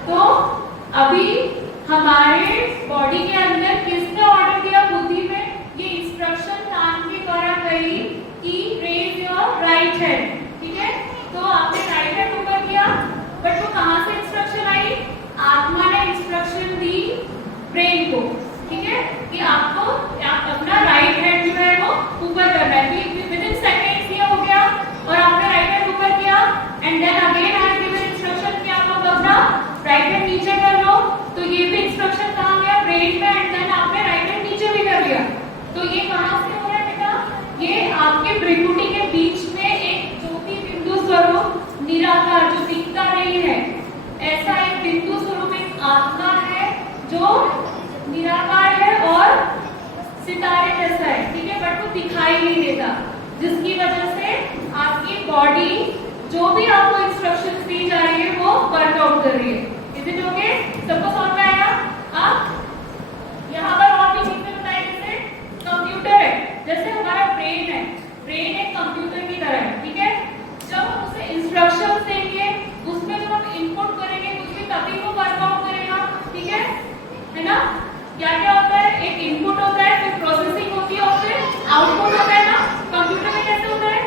तो अभी हमारे बॉडी के अंदर किसने ऑर्डर दिया बुद्धि में? ये इंस्ट्रक्शन कान के द्वारा गई कि रेज योर राइट हैंड, ठीक है? तो आपने राइट हैंड ऊपर किया, बट वो कहां से इंस्ट्रक्शन आई? आत्मा ने इंस्ट्रक्शन दी ब्रेन को, ठीक है? कि आपको अपना राइट हैंड जो है वो ऊपर करना है। विद इन सेकेंड्स ये हो गया, और आपने राइट हैंड ऊपर किया, and then again I give instruction कि आप अपना राइट हैंड नीचे कर लो। तो ये भी इंस्ट्रक्शन कहाँ गया? ब्रेन में, एंड देन आपने राइट हैंड नीचे भी कर लिया। तो ये कहां से हो रहा है बेटा? ये आपके भ्रुकुटी के बीच में एक ज्योति बिंदु स्वरूप निराकार जो दिखता नहीं है, ऐसा एक बिंदु स्वरूप एक आत्मा है जो निराकार है और सितारे जैसा है, ठीक है? बट वो दिखाई नहीं देता, जिसकी वजह से आपकी बॉडी जो भी आपको इंस्ट्रक्शंस दी जा रही है वो वर्कआउट कर रही है। Is it okay? सबको समझ में आया? आप यहाँ पर और भी चीजें बताई, जैसे कंप्यूटर है, जैसे हमारा ब्रेन है, ब्रेन एक कंप्यूटर की तरह है, ठीक है? जब हम उसे इंस्ट्रक्शंस देंगे, उसमें जब हम इनपुट करेंगे, उसमें तभी वो वर्कआउट करेगा, ठीक है ना? क्या क्या होता है? एक इनपुट होता है, फिर प्रोसेसिंग होती है, और फिर आउटपुट होता है ना? कंप्यूटर में कैसे होता है?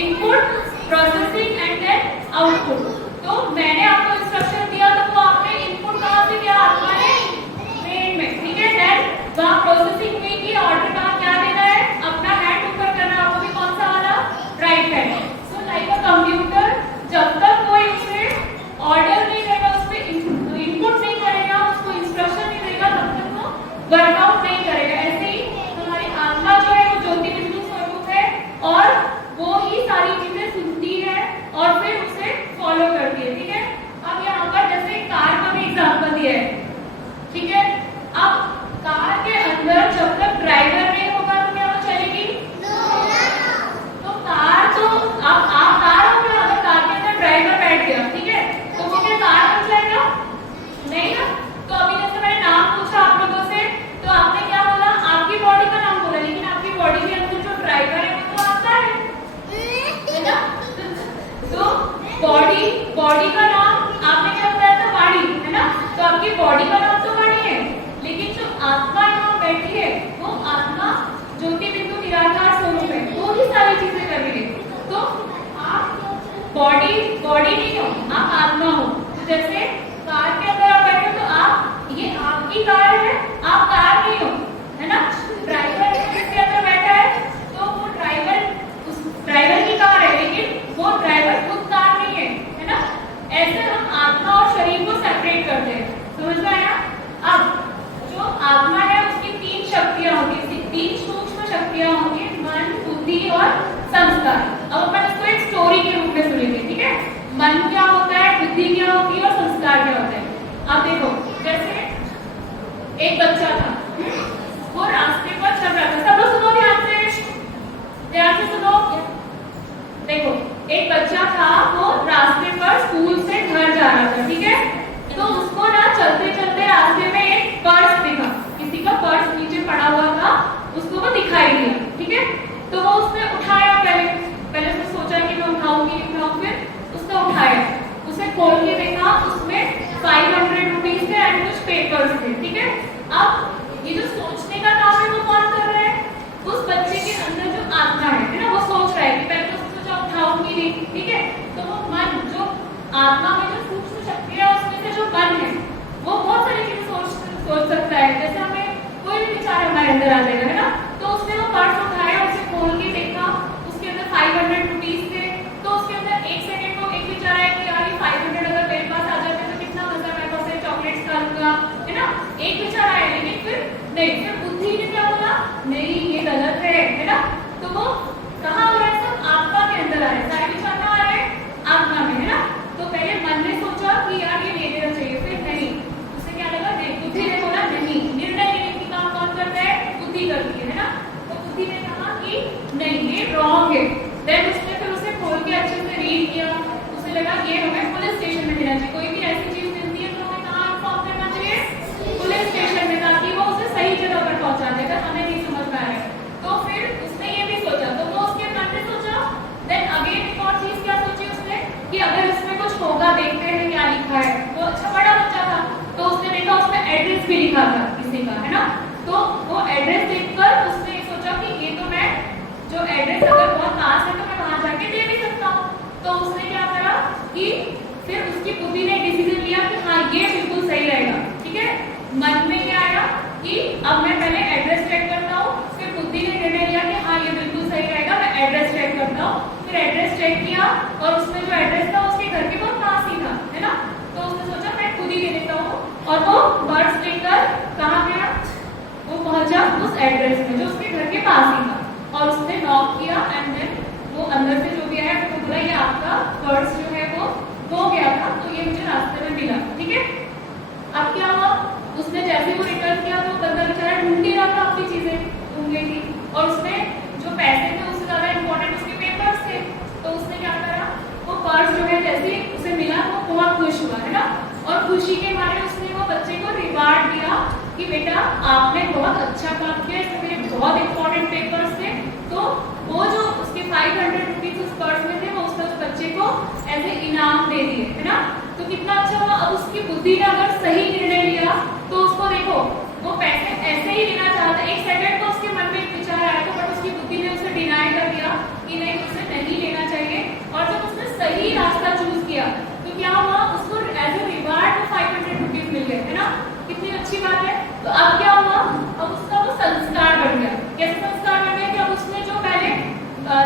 Input, processing and then output. तो मैंने आपको इंस्ट्रक्शन दिया, तो वो आपने इनपुट कहाँ से किया? आत्मा ने बॉडी नहीं हो, आप आत्मा हो। तो जैसे कार के अंदर आप बैठे हो तो आप, ये आपकी कार है, आप कार नहीं हो, है ना। ड्राइवर इसके अंदर बैठा है तो वो ड्राइवर, उस ड्राइवर की कार है, लेकिन वो ड्राइवर खुद कार नहीं है ना। ऐसे हम आत्मा और शरीर को सेपरेट करते हैं, समझ में आया। अब जो आत्मा है उसकी 3 शक्तियां होती है, 3 सूक्ष्म शक्तियां होंगी, मन, बुद्धि और संस्कार। अब अपन इसको एक स्टोरी के रूप में सुनेंगे, ठीक है। मन क्या होता है, बुद्धि क्या होती है और संस्कार क्या होता है। अब देखो, जैसे एक बच्चा था, वो रास्ते पर चल रहा था। सब लोग सुनो ध्यान से सुनो। देखो, एक बच्चा था, वो रास्ते पर स्कूल से घर जा रहा था, ठीक है। तो उसको ना चलते चलते रास्ते में एक पर्स दिखा, किसी का पर्स नीचे पड़ा हुआ था, उसको वो दिखाई दिया, ठीक है। तो वो उसने उठाया, पहले उसने सोचा कि मैं उठाऊंगी, फिर उसने उठाया, उसे खोल के देखा, उसमें 500 रुपीज थे एंड कुछ पेपर्स थे, ठीक है। अब ये जो सोचने का काम है वो कौन कर रहा है, उस बच्चे के अंदर जो आत्मा है ना, वो सोच रहा है कि पहले तो सोचा उठाऊंगी नहीं, ठीक है। तो वो मन, जो आत्मा में जो सूक्ष्म शक्ति है, उसमें से जो मन है वो बहुत सारी चीजें सोच सकता है। जैसे हमें कोई भी विचार हमारे अंदर आ जाएगा, है ना। तो उसने वो पर्स उठाया, उसे खोल के देखा, उसके अंदर 500 रुपीज थे। तो उसके अंदर एक सेकंड को एक विचार आया कि यार ये 500 अगर मेरे पास आ जाते तो कितना मजा, मैं बहुत सारे चॉकलेट्स खा लूंगा, है ना। एक विचार आया, लेकिन फिर नहीं, फिर बुद्धि ने क्या बोला, नहीं ये गलत है ना। तो वो कहाँ हो रहा है, सब आत्मा के अंदर आ रहे हैं, सारे विचार कहाँ आ रहे हैं, आत्मा में, है ना। तो पहले मन ने सोचा कि यार ये ले लेना चाहिए, फिर नहीं, उसे क्या लगा, नहीं, बुद्धि ने बोला नहीं, निर्णय लेने की काम कौन करता है, बुद्धि करती है ना। तो बुद्धि ने कहा कि नहीं ये रॉन्ग है। देन उसने फिर उसे खोल के अच्छे से रीड किया, उसे लगा ये हमें पुलिस स्टेशन में देना चाहिए। कोई भी ऐसी चीज मिलती है तो हमें कहाँ इन्फॉर्म करना चाहिए, पुलिस स्टेशन में, ताकि वो उसे सही जगह पर पहुंचा दे अगर हमें नहीं समझ में आ रहा है। तो फिर उसने ये भी सोचा, तो वो उसके मन में सोचा। देन अगेन एक और चीज क्या सोची उसने कि अगर इसमें कुछ होगा, देखते हैं क्या लिखा है। वो अच्छा बड़ा बच्चा था, तो उसने देखा उसमें एड्रेस भी लिखा था किसी का, है ना। तो वो एड्रेस देखकर उसने ये सोचा कि ये तो मैं, जो एड्रेस अगर बहुत पास है तो मैं वहां जाके दे भी सकता हूँ। तो उसने क्या करा कि फिर उसकी बुद्धि ने डिसीजन लिया कि हाँ ये बिल्कुल सही रहेगा, ठीक है। मन में क्या आया कि अब मैं पहले एड्रेस चेक करता हूँ, फिर बुद्धि ने निर्णय लिया कि हाँ ये बिल्कुल सही रहेगा, मैं एड्रेस चेक करता हूँ। फिर एड्रेस चेक किया और उसमें जो एड्रेस था उसके घर के बहुत पास ही था, है ना। तो उसने सोचा मैं खुद ही ले लेता हूँ, और वो पर्स लेकर कहाँ गया, वो पहुंचा उस एड्रेस में जो उसके घर के पास ही था, और उसने नॉक किया एंड देन वो अंदर से जो भी आया वो बोला ये आपका पर्स जो है वो खो गया था, तो ये मुझे रास्ते में मिला, ठीक है। अब क्या हुआ, उसने जैसे वो रिटर्न किया तो बंदा बेचारा ढूंढ ही रहा था अपनी चीजें, ढूंढ गई थी, और उसमें जो पैसे थे उससे ज्यादा इंपॉर्टेंट उसके पेपर्स थे। तो उसने क्या करा, वो पर्स जो है जैसे उसे मिला वो बहुत खुश हुआ, है ना। और खुशी के मारे उसने वो बच्चे को रिवार्ड दिया कि बेटा आपने बहुत अच्छा काम किया, इसमें मेरे बहुत इंपॉर्टेंट पेपर्स थे। तो वो जो उसके 500 रुपीज उस पर्स में थे, वो उसने उस बच्चे को ऐसे इनाम दे दिए, है ना। तो कितना अच्छा हुआ। अब उसकी बुद्धि ने अगर सही निर्णय लिया तो उसको देखो वो पैसे ऐसे ही लेना चाहता, एक सेकंड को उसके मन में एक विचार आया था, बट उसकी बुद्धि ने उसे डिनाई कर दिया कि नहीं उसे नहीं लेना चाहिए। और जब उसने सही रास्ता चूज किया तो क्या हुआ, उसको एज ए रिवार्ड वो 500 रुपीज मिल गए, है ना। कितनी अच्छी बात है। तो अब क्या हुआ, अब उसका वो संस्कार बन गया। कैसे संस्कार बन गया कि अब उसने जो पहले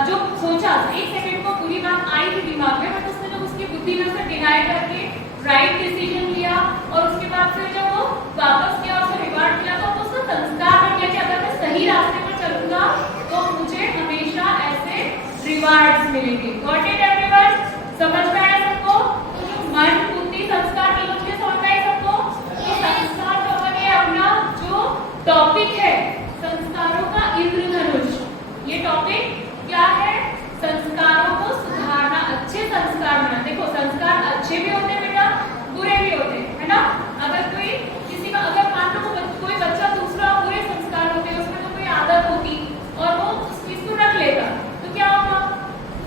जो सोचा, एक सेकंड को पूरी बात आई थी दिमाग में, बट उसने जब उसकी बुद्धि में उसे डिनाई करके राइट डिसीजन लिया, और उसके बाद फिर जब वो वापस गया उसे रिवार्ड मिला, तो उसका संस्कार बन गया कि अगर मैं सही रास्ते पर चलूंगा तो मुझे हमेशा ऐसे रिवार्ड्स मिलेंगे। गॉट इट एवरीवन, समझ में आया सबको। तो जो मन, बुद्धि, संस्कार की मुझे समझ में आई सबको। तो संस्कार का अपन ये अपना जो टॉपिक है संस्कारों का इंद्रधनुष, ये टॉपिक क्या है, संस्कारों को सुधारना, अच्छे संस्कार बनाना। देखो संस्कार अच्छे भी होते हैं बेटा, बुरे भी होते हैं, है ना। अगर कोई किसी का, अगर मान लो कोई बच्चा दूसरा बुरे संस्कार होते हैं, उसमें तो कोई आदत होती और वो उस चीज को रख लेगा, तो क्या होगा,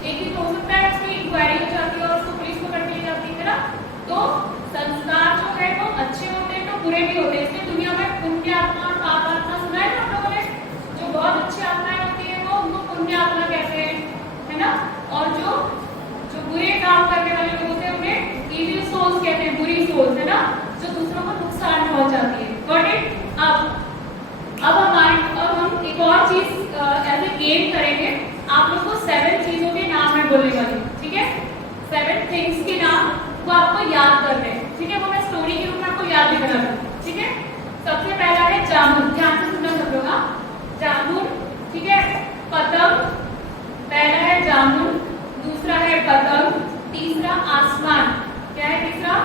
एक ही हो सकता है उसकी इंक्वायरी हो जाती है और उसको पुलिस पकड़ के ले जाती है ना। तो संस्कार जो है वो अच्छे होते हैं तो बुरे भी होते हैं। इसलिए दुनिया में पुण्य आत्मा और पाप आत्मा सुना है ना आप लोगों ने। जो बहुत अच्छी आत्माएं होती है वो उनको पुण्य आत्मा कहते हैं, है ना। और जो बुरे काम करने वाले लोग नुकसान पहुंचाती है। Got it? अब हम एक और चीज एज ए गेम करेंगे। आप लोग को 7 चीजों के नाम मैं बोलने वाली हूँ, ठीक है? 7 थिंग्स के नाम वो आपको याद करने हैं, ठीक है? वो मैं स्टोरी के रूप में आपको याद भी करा दूँ, ठीक है? सबसे पहला है जामुन, ध्यान से सुनना सब लोग। जामुन, ठीक है? पतंग, पहला है जामुन, दूसरा है पतंग, तीसरा आसमान। क्या है तीसरा?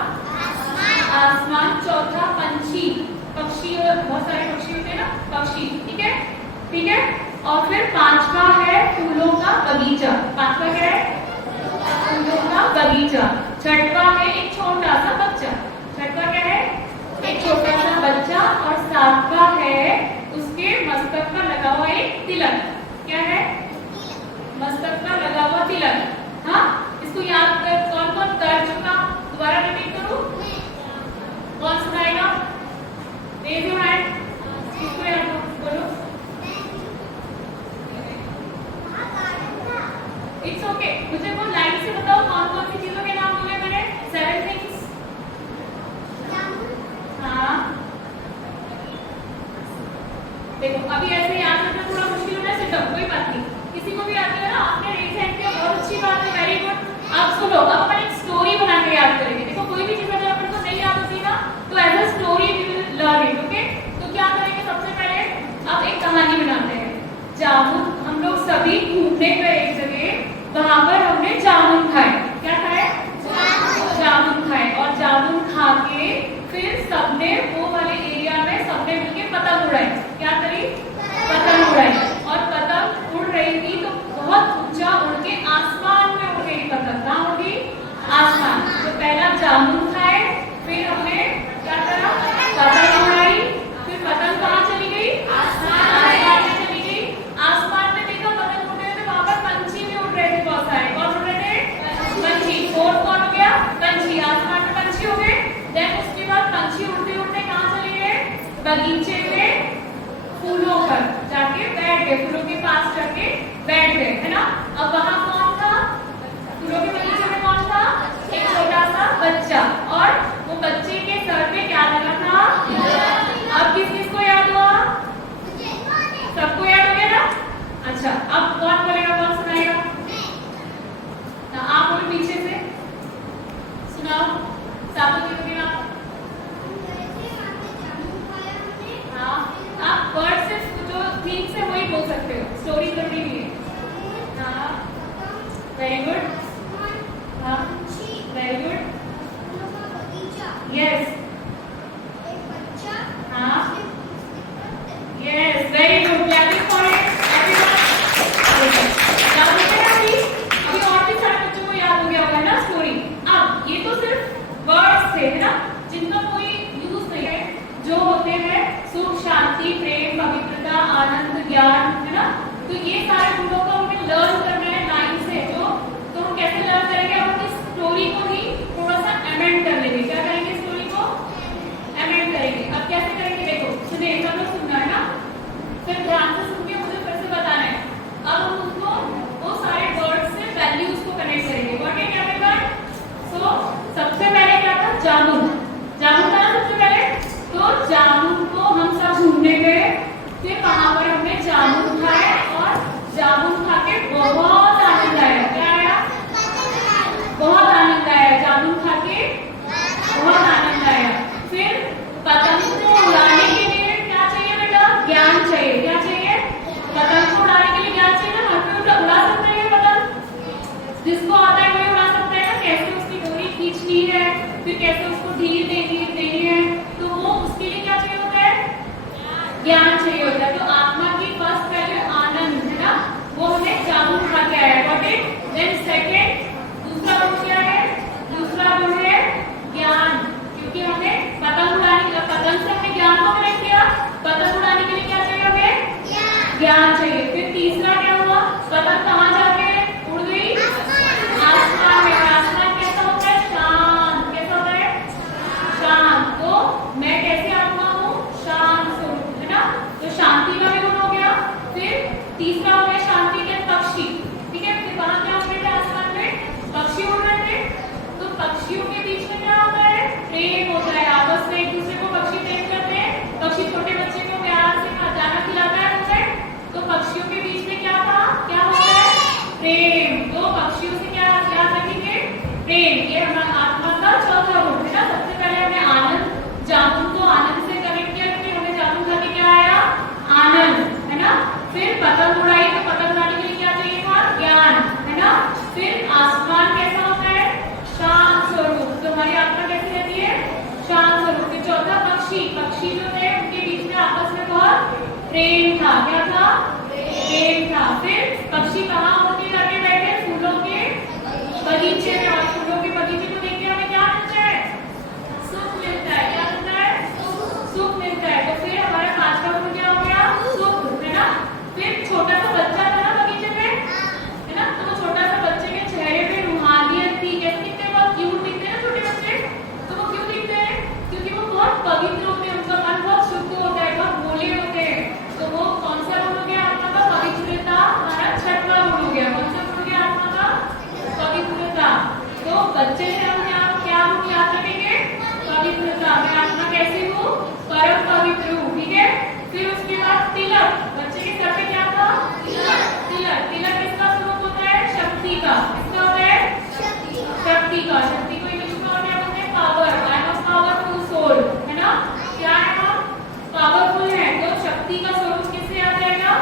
आसमान। चौथा पंछी, पक्षी, बहुत सारे पक्षी होते हैं ना, पक्षी, ठीक है? ठीक है? और फिर पांचवा है फूलों का बगीचा। पांचवा क्या है? फूलों का बगीचा। छठवा है एक छोटा सा बच्चा। छठवा क्या है? एक छोटा सा बच्चा। और सातवा है उसके मस्तक पर लगा हुआ एक तिलक। क्या है? मस्तक पर लगा हुआ तिलक। हाँ, इसको याद कर। कौन कौन कर चुका? दोबारा रिपीट करूं? कौन सुनाएगा? Raise your hand. किसको याद हो? बोलो। It's okay. मुझे वो लाइन से बताओ कौन कौन सी चीजों के नाम बोले मैंने? 7 थिंग्स। हाँ, देखो अभी ऐसे याद रखना थोड़ा मुश्किल हो रहा है, सिर्फ कोई बात नहीं। किसी को भी आती है ना, आपने रेज हैंड किया, बहुत अच्छी बात है, वेरी गुड। आप सुनो, अब अपन एक स्टोरी बना के याद करेंगे। देखो कोई भी चीज अगर अपन को नहीं याद होती ना, तो as a story we will learn it, okay? तो क्या करेंगे? सबसे पहले अब एक कहानी बनाते हैं। जामुन, हम लोग सभी घूमने गए एक जगह, वहां पर हमने जामुन खाए। क्या खाए? जामुन खाए। और जामुन खा के फिर सबने वो वाले एरिया में सबने मिलके पतंग उड़ाई। क्या करी? पतंग उड़ाई। और पतंग उड़ रही थी तो बहुत ऊंचा उड़ के आसमान में उड़ गई पतंग। कहाँ उड़ गई? आसमान। तो पहला जामुन खाए, फिर हमने क्या करा? पतंग उड़ाई। फिर पतंग कहाँ चली गई? आसमान में चली गई। आसमान में देखा पतंग उड़ रहे थे, वहां पर पंछी भी उड़ रहे थे बहुत सारे। कौन उड़ रहे थे? पंछी। कौन कौन हो गया? पंछी। आसमान में पंछी हो गए। देन उसके बाद पंछी उड़ते उड़ते कहाँ चले गए? बगीचे में फूलों पर जाके बैठ गए, फूलों के पास जाके बैठ गए, है ना? अब वहां कौन था? फूलों के बगीचे में कौन था? एक छोटा सा बच्चा। और वो बच्चे के सर पे क्या लगा था? अब किस किस को याद हुआ? सबको याद हो गया ना? अच्छा, अब कौन बोलेगा, कौन सुनाएगा? आप बोलो पीछे से सुनाओ। साबुत बोलेगा। हाँ, आप वर्ड से जो थीम से वही बोल सकते हो, स्टोरी जरूरी नहीं है। हाँ, वेरी गुड। हाँ, वेरी गुड। यस। हाँ, yes, very good. Clapping for it everyone. याद हो गया अभी? अभी और भी सारे बच्चों को याद हो गया होगा ना स्टोरी। अब ये तो सिर्फ वर्ड्स थे, है ना, जिनका कोई यूज नहीं है, जो होते हैं सुख, शांति, प्रेम, पवित्रता, आनंद, ज्ञान, है ना? तो ये सारे गुणों को हमें लर्न करना है लाइन से। तो हम कैसे लर्न करेंगे? हम इस स्टोरी को ही थोड़ा सा अमेंड कर लेंगे। क्या करेंगे? स्टोरी को अमेंड करेंगे। अब कैसे करेंगे? देखो सुनिए, सब लोग सुनना है ना, फिर ध्यान से सुन के मुझे फिर से बताना है। अब हम उसको वो सारे वर्ड्स से वैल्यूज को कनेक्ट करेंगे। What is everyone? सो सबसे पहले क्या था? जामुन। जामुन था ना सबसे पहले। तो जामुन को हम सब घूमने गए, फिर वहां पर हमने जामुन खाए और जामुन खा के बहुत आनंद आया। क्या आया? बहुत आनंद आया। जामुन खा के बहुत आनंद आया। फिर पतंग को उड़ाने के लिए क्या चाहिए बेटा? ज्ञान चाहिए। क्या चाहिए? पतंग को उड़ाने के लिए ज्ञान चाहिए ना। हाथ में उड़ा सकते हैं पतंग? जिसको आता है वही उड़ा सकता है ना। कैसे उसकी डोरी खींचनी है, फिर कैसे उसको ढील देनी है, तो वो उसके लिए क्या चाहिए होता है? ज्ञान चाहिए होता है। तो आत्मा की फर्स्ट वैल्यू आनंद, है ना, वो हमें जामुन खा के आया। Got it? देन सेकंड, दूसरा गुण क्या है? दूसरा गुण है ज्ञान, क्योंकि हमें पतंग उड़ाने के, पतंग से हमने ज्ञान को कनेक्ट किया। पतंग उड़ाने के लिए क्या चाहिए हमें? ज्ञान चाहिए। फिर तीसरा क्या हुआ? पतंग कहाँ जाके उड़ गई? आसमान में। आसमान कैसा होता है? शांत। कैसा होता है? शांत। तो मैं कैसी आत्मा हूँ? शांत स्वरूप, है ना? तो शांति का भी गुण हो गया। फिर तीसरा हो गया शांति के पक्षी, ठीक है? फिर वहां क्या हो रहे थे? आसमान में पक्षी उड़ रहे थे। तो पक्षियों के बीच में क्या होता है? प्रेम होता है। आपस में एक दूसरे को पक्षी था, क्या था? प्रेम था। फिर पक्षी कहाँ होके जाके बैठे? फूलों के बगीचे में, और फूलों के बगीचे को देख के हमें क्या मिलता है? सुख मिलता है। क्या मिलता है? सुख मिलता है। तो फिर हमारा 5वां गुण क्या हो गया? सुख, है ना? फिर छोटा सा बच्चा था ना बगीचे में, है ना? तो वो छोटा सा बच्चे के चेहरे पे रूहानियत थी। कैसे दिखते हैं? बहुत क्यूट दिखते हैं ना छोटे बच्चे। तो वो क्यों दिखते हैं? क्योंकि वो बहुत पवित्र होते हैं, उनका मन बहुत शुद्ध होता है, बहुत भोले होते हैं। तो वो कौन सा गुण हो गया आत्मा का? पवित्रता। हमारा 6वां गुण हो गया। कौन सा गुण हो गया आत्मा का? पवित्रता। तो बच्चे से हम क्या हम याद रखेंगे? पवित्रता। मैं आत्मा कैसी हूँ? परम पवित्र हूँ। ठीक है। फिर उसके बाद तिलक। बच्चे के सर पे क्या था? तिलक। तिलक किसका स्वरूप होता है? शक्ति का। किसका होता है? शक्ति का। शक्ति को इंग्लिश में और क्या बोलते हैं? Power. I am a powerful soul, है ना? क्या है हम? पावरफुल है। तो शक्ति का स्वरूप किससे याद रहेगा?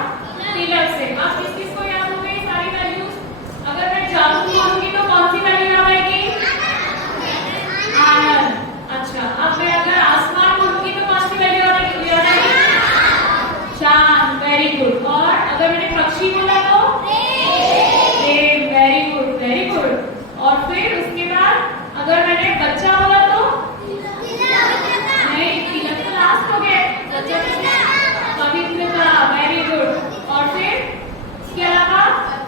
तिलक से। अब किस किस को याद हो गई सारी वैल्यूज? अगर मैं जादू बोलूंगी तो कौन सी वैल्यू याद आएगी? आनंद। अच्छा, अब मैं अगर आसमान बोलूंगी तो कौन सी वैल्यू याद आएगी? शांत। Very good. और अगर मैंने पक्षी बोला तो प्रेम। Very good, very good. और फिर उसके बाद अगर मैंने बच्चा बोला तो नहीं, तिलक तो लास्ट हो गया। बच्चा पवित्रता। Very good. और फिर इसके अलावा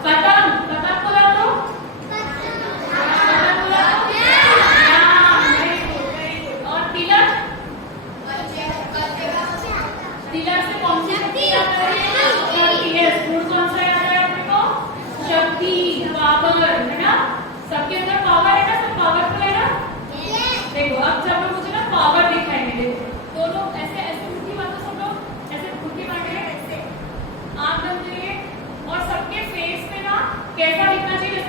पतंग। पतंग बोला तो पतंग बोला तो वेरी गुड, वेरी गुड। और तिलक, तिलक से कौन सी शक्ति याद है? यस, गुण कौन सा याद है आपने को? शक्ति, पावर, है ना? सबके अंदर पावर है ना? सब पावरफुल है ना? देखो, अब जब लोग मुझे ना पावर दिखाएंगे, देखो दोनों ऐसे ऐसे मुट्ठी बांधो, सब लोग ऐसे मुट्ठी बांधे, ऐसे आंख बंद करिए, और सबके फेस पे ना कैसा दिखना चाहिए?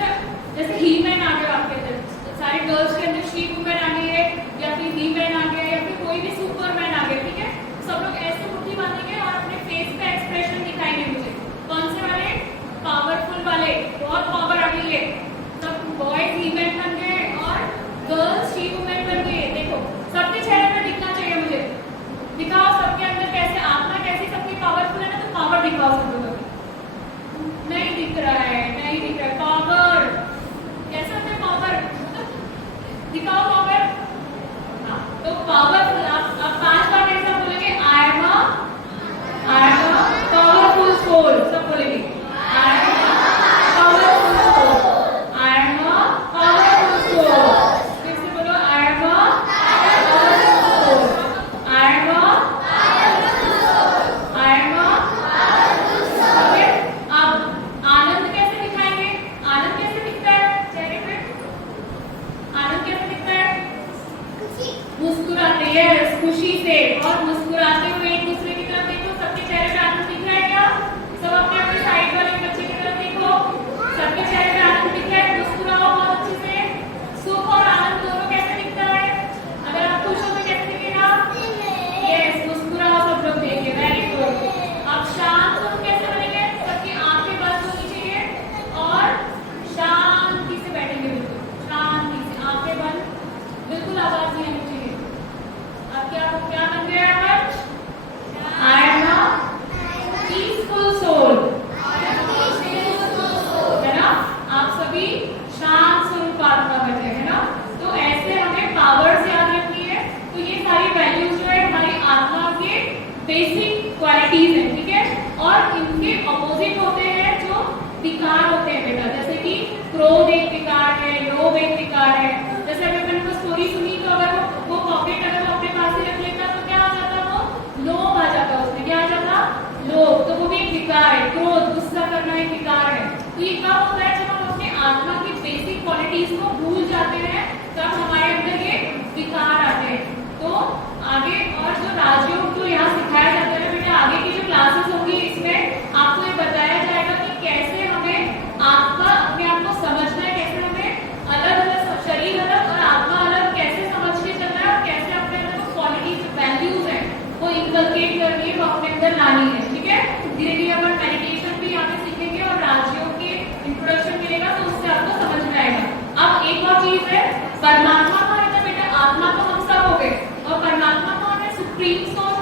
जैसे ही मैन आ गया आपके अंदर, सारे गर्ल्स के अंदर शी वुमेन आ गई है, या फिर ही मैन आ गया, या फिर कोई भी सुपरमैन आ गया। ठीक है, सब लोग ऐसे मुट्ठी बांधेंगे और अपने फेस पे एक्सप्रेशन दिखाएंगे मुझे। कौन से वाले? पावरफुल वाले, बहुत पावर आ गई है। सब बॉयज ही मैन बन गए और गर्ल्स शी वुमेन बन गए। देखो, सबके चेहरे पे दिखना चाहिए मुझे। दिखाओ सबके अंदर कैसे आत्मा कैसी सबकी पावरफुल है ना, तो पावर दिखाओ सब लोगों को। नहीं दिख रहा है, नहीं दिख रहा है। पावर कैसे होता है? पावर दिखाओ, पावर। हाँ, तो पावरफुल। आप 5 बार ऐसा बोलेंगे, I am a powerful soul. सब बोलेंगे, I am a powerful soul, I am a powerful soul. फिर से बोलो, I am a powerful soul, I am a powerful soul, I am a powerful soul. अब आनंद कैसे दिखाएंगे? आनंद कैसे दिखता है चेहरे पे? आनंद कैसे दिखता है? मुस्कुराते, यस, खुशी से और मुस्कुराते हुए एक दूसरे की तरफ देखो। सबके चेहरे पे आनंद दिख रहा है क्या? सब अपने अपने साइड वाले बच्चे की तरफ देखो। सबके चेहरे पे आनंद दिख रहा है? मुस्कुराओ बहुत अच्छे से। सुख और आनंद दोनों कैसे दिखता है? अगर आप खुश हो तो कैसे दिखेगा? यस, मुस्कुराओ सब लोग देखिए। Very good. अब शांत सुख कैसे बनेंगे? सबकी आंखें बंद होनी चाहिए और शांति से बैठेंगे, बिल्कुल शांति से, आंखें बंद, बिल्कुल आवाज नहीं आनी चाहिए। अब क्या बन गया आज? I am a peaceful soul, है ना? आप सभी शांत स्वरूप आत्मा बने, है ना? तो ऐसे हमें पावर्स याद रखनी है। तो ये सारी वैल्यूज जो है हमारी आत्मा के बेसिक क्वालिटीज हैं। ठीक है, और इनके अपोजिट होते हैं जो विकार होते हैं बेटा। जैसे कि क्रोध एक विकार है, लोभ एक विकार है। जैसे अगर मैंने वो स्टोरी सुनी, तो अगर वो पॉकेट अगर वो अपने पास ही रख लेता तो क्या आ जाता? वो लोभ आ जाता, उसमें क्या आ जाता? लोभ। तो वो भी एक विकार है। क्रोध, गुस्सा करना एक विकार है। तो ये कब होता है? जब हम अपने आत्मा की बेसिक क्वालिटीज को भूल जाते हैं, तब हमारे अंदर ये विकार आते हैं। तो आगे और जो राजयोग जो यहाँ सिखाया जाता है बेटा, आगे की जो क्लासेस होंगी इसमें आपको ये बताया जाएगा कि कैसे हमें आत्मा अपने आप को समझना है, कैसे हमें अलग अलग शरीर अलग और आत्मा अलग कैसे समझ के चलना है, और कैसे अपने अंदर जो क्वालिटीज वैल्यूज है वो इनकलकेट करनी है, वो अपने अंदर लानी है। ठीक है, धीरे धीरे अपन मेडिटेशन भी यहाँ पे सीखेंगे और राजयोग के इंट्रोडक्शन मिलेगा, तो उससे आपको समझ में आएगा। अब एक और चीज है, परमात्मा कौन है बेटा? आत्मा तो हम सब हो गए, और परमात्मा कौन है? सुप्रीम सोल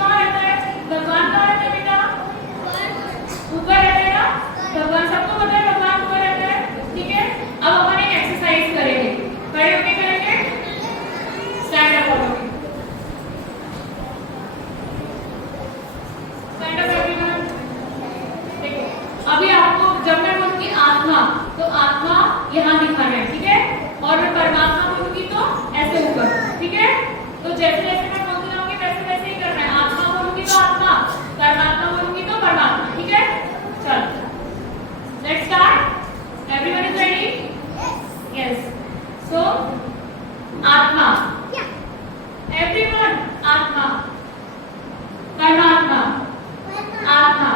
यहाँ दिखाना है, ठीक है। और मैं परमात्मा बोलूंगी तो ऐसे ऊपर, ठीक है। तो जैसे जैसे मैं बोलती जाऊंगी वैसे वैसे ही करना है। आत्मा बोलूंगी तो आत्मा, परमात्मा बोलूंगी तो परमात्मा, ठीक है। चलो let's start. Everyone is ready? Yes. So आत्मा, एवरीवन, आत्मा, परमात्मा, आत्मा,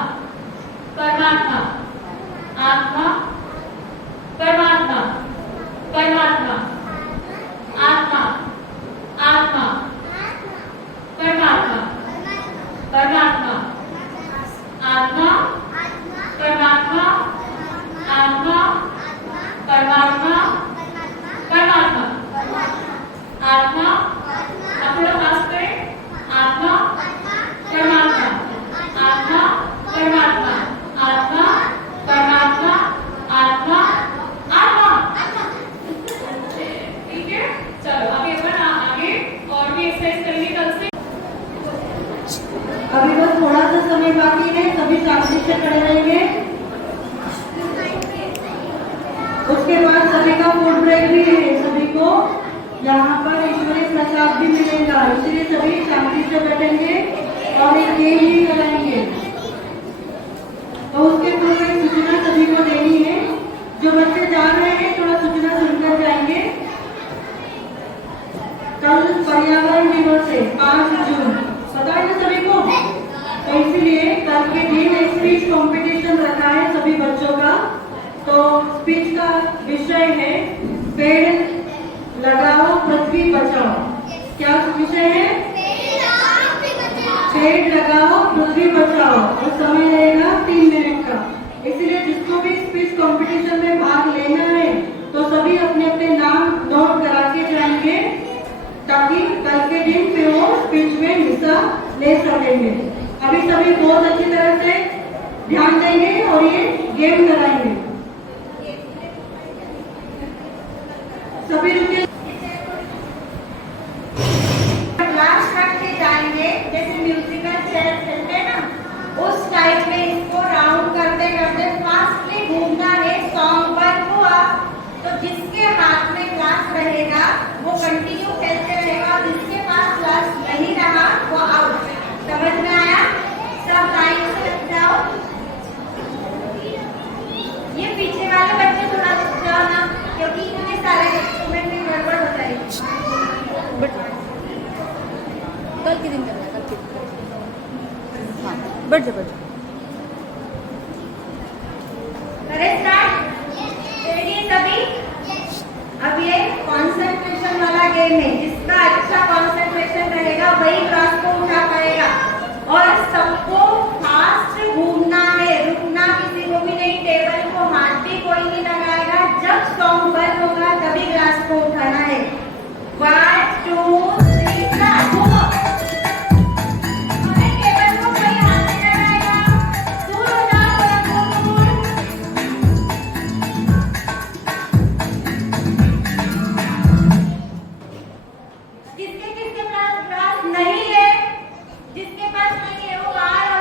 परमात्मा, आत्मा, परमात्मा, परमात्मा, आत्मा, आत्मा, परमात्मा, परमात्मा, आत्मा, परमात्मा, आत्मा, परमात्मा, परमात्मा, आत्मा, आप थोड़ा पास करें, आत्मा, परमात्मा, आत्मा, परमात्मा, आत्मा, परमात्मा, आत्मा, आत्मा, ठीक है। चलो अभी अपन आगे और भी एक्सरसाइज करेंगे कल से। अभी बस थोड़ा सा समय बाकी है, सभी शांति से खड़े रहेंगे। उसके बाद सभी का फूड ब्रेक भी है, सभी को यहाँ पर ईश्वरीय प्रसाद भी मिलेगा, इसलिए सभी शांति से बैठेंगे और एक गेम भी कराएंगे। तो उसके पूर्व एक सूचना सभी को देनी है। जो बच्चे जा रहे हैं थोड़ा सूचना सुनकर जाएंगे। कल पर्यावरण दिवस है 5 जून, पता है ना सभी को। तो इसलिए कल के दिन एक स्पीच कंपटीशन रखा है सभी बच्चों का। तो स्पीच का विषय है पेड़ लगाओ पृथ्वी बचाओ। क्या विषय है? पेड़ लगाओ पृथ्वी बचाओ। और समय रहेगा 3 मिनट का। इसलिए जिसको भी स्पीच कंपटीशन में भाग लेना है तो सभी अपने अपने नाम नोट करा के जाएंगे, ताकि कल के दिन फिर वो स्पीच में हिस्सा ले सकेंगे। अभी सभी बहुत अच्छी तरह से ध्यान देंगे और ये गेम कराएंगे। सभी रुके। ग्लास रख के जाएंगे, जैसे म्यूजिकल चेयर खेलते हैं ना, उस टाइप में इसको राउंड करते करते फास्टली घूमना है। सॉन्ग बंद हुआ तो जिसके हाथ में ग्लास रहेगा वो कंटिन्यू खेलते रहेगा, और जिसके पास ग्लास नहीं रहा वो आउट। समझ में आया? सब लाइन से लग जाओ। ये पीछे वाले बच्चे थोड़ा रुक जाओ ना, क्योंकि इतने सारे इंस्ट्रूमेंट में गड़बड़ हो जाएगी। कल के दिन करना, कल के दिन। हाँ, बैठ जा, बैठ जा। करें स्टार्ट? रेडी सभी? अब ये कंसंट्रेशन वाला गेम है। जिसका अच्छा कंसंट्रेशन रहेगा वही ग्लास को उठा पाएगा। और सबको फास्ट घूमना है, रुकना किसी को भी नहीं। टेबल को हाथ भी कोई नहीं लगाएगा। जब सॉन्ग बंद होगा तभी ग्लास को उठाना है। 1 2 3 स्टार्ट। घूमो। हमें टेबल को कोई हाथ नहीं लगाएगा। दूर हो जाओ, थोड़ा दूर। जिसके पास ग्लास नहीं है, जिसके पास नहीं है वो बाहर हो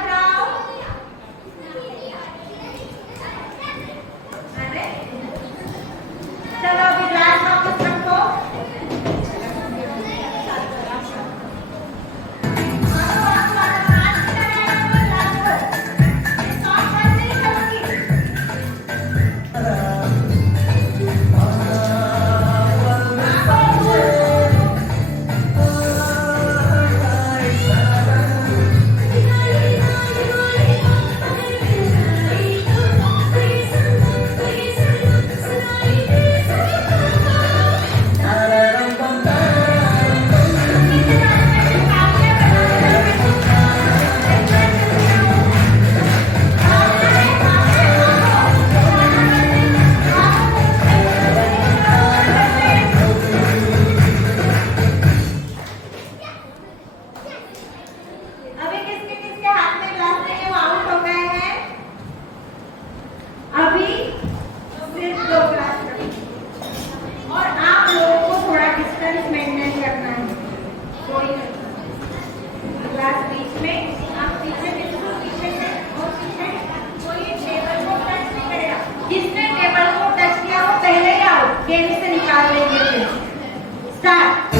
स्टार्ट।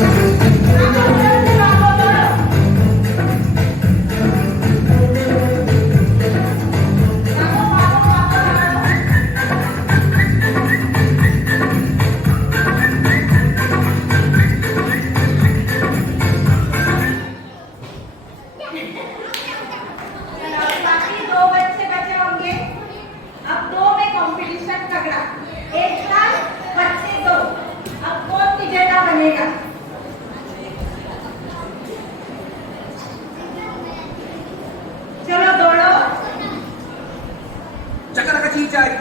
बाकी 2 बच्चे बचे होंगे। अब 2 में कंपटीशन तगड़ा, एक साथ बच्चे 2। अब कौन विजेता बनेगा? चलो दौड़ो। चकलका चीचाई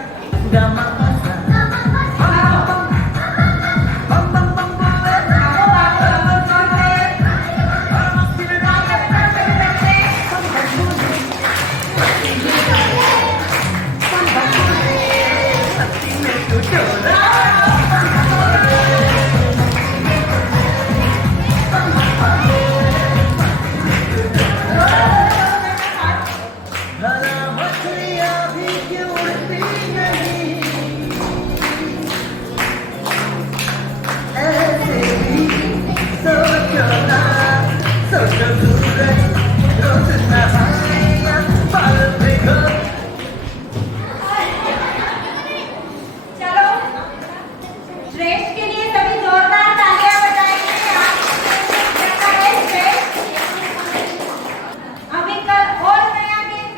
चलो श्रेष्ठ के लिए सभी जोरदार तालियां बजाएंगे। आपका है श्रेष्ठ। अभी कल और नया गेम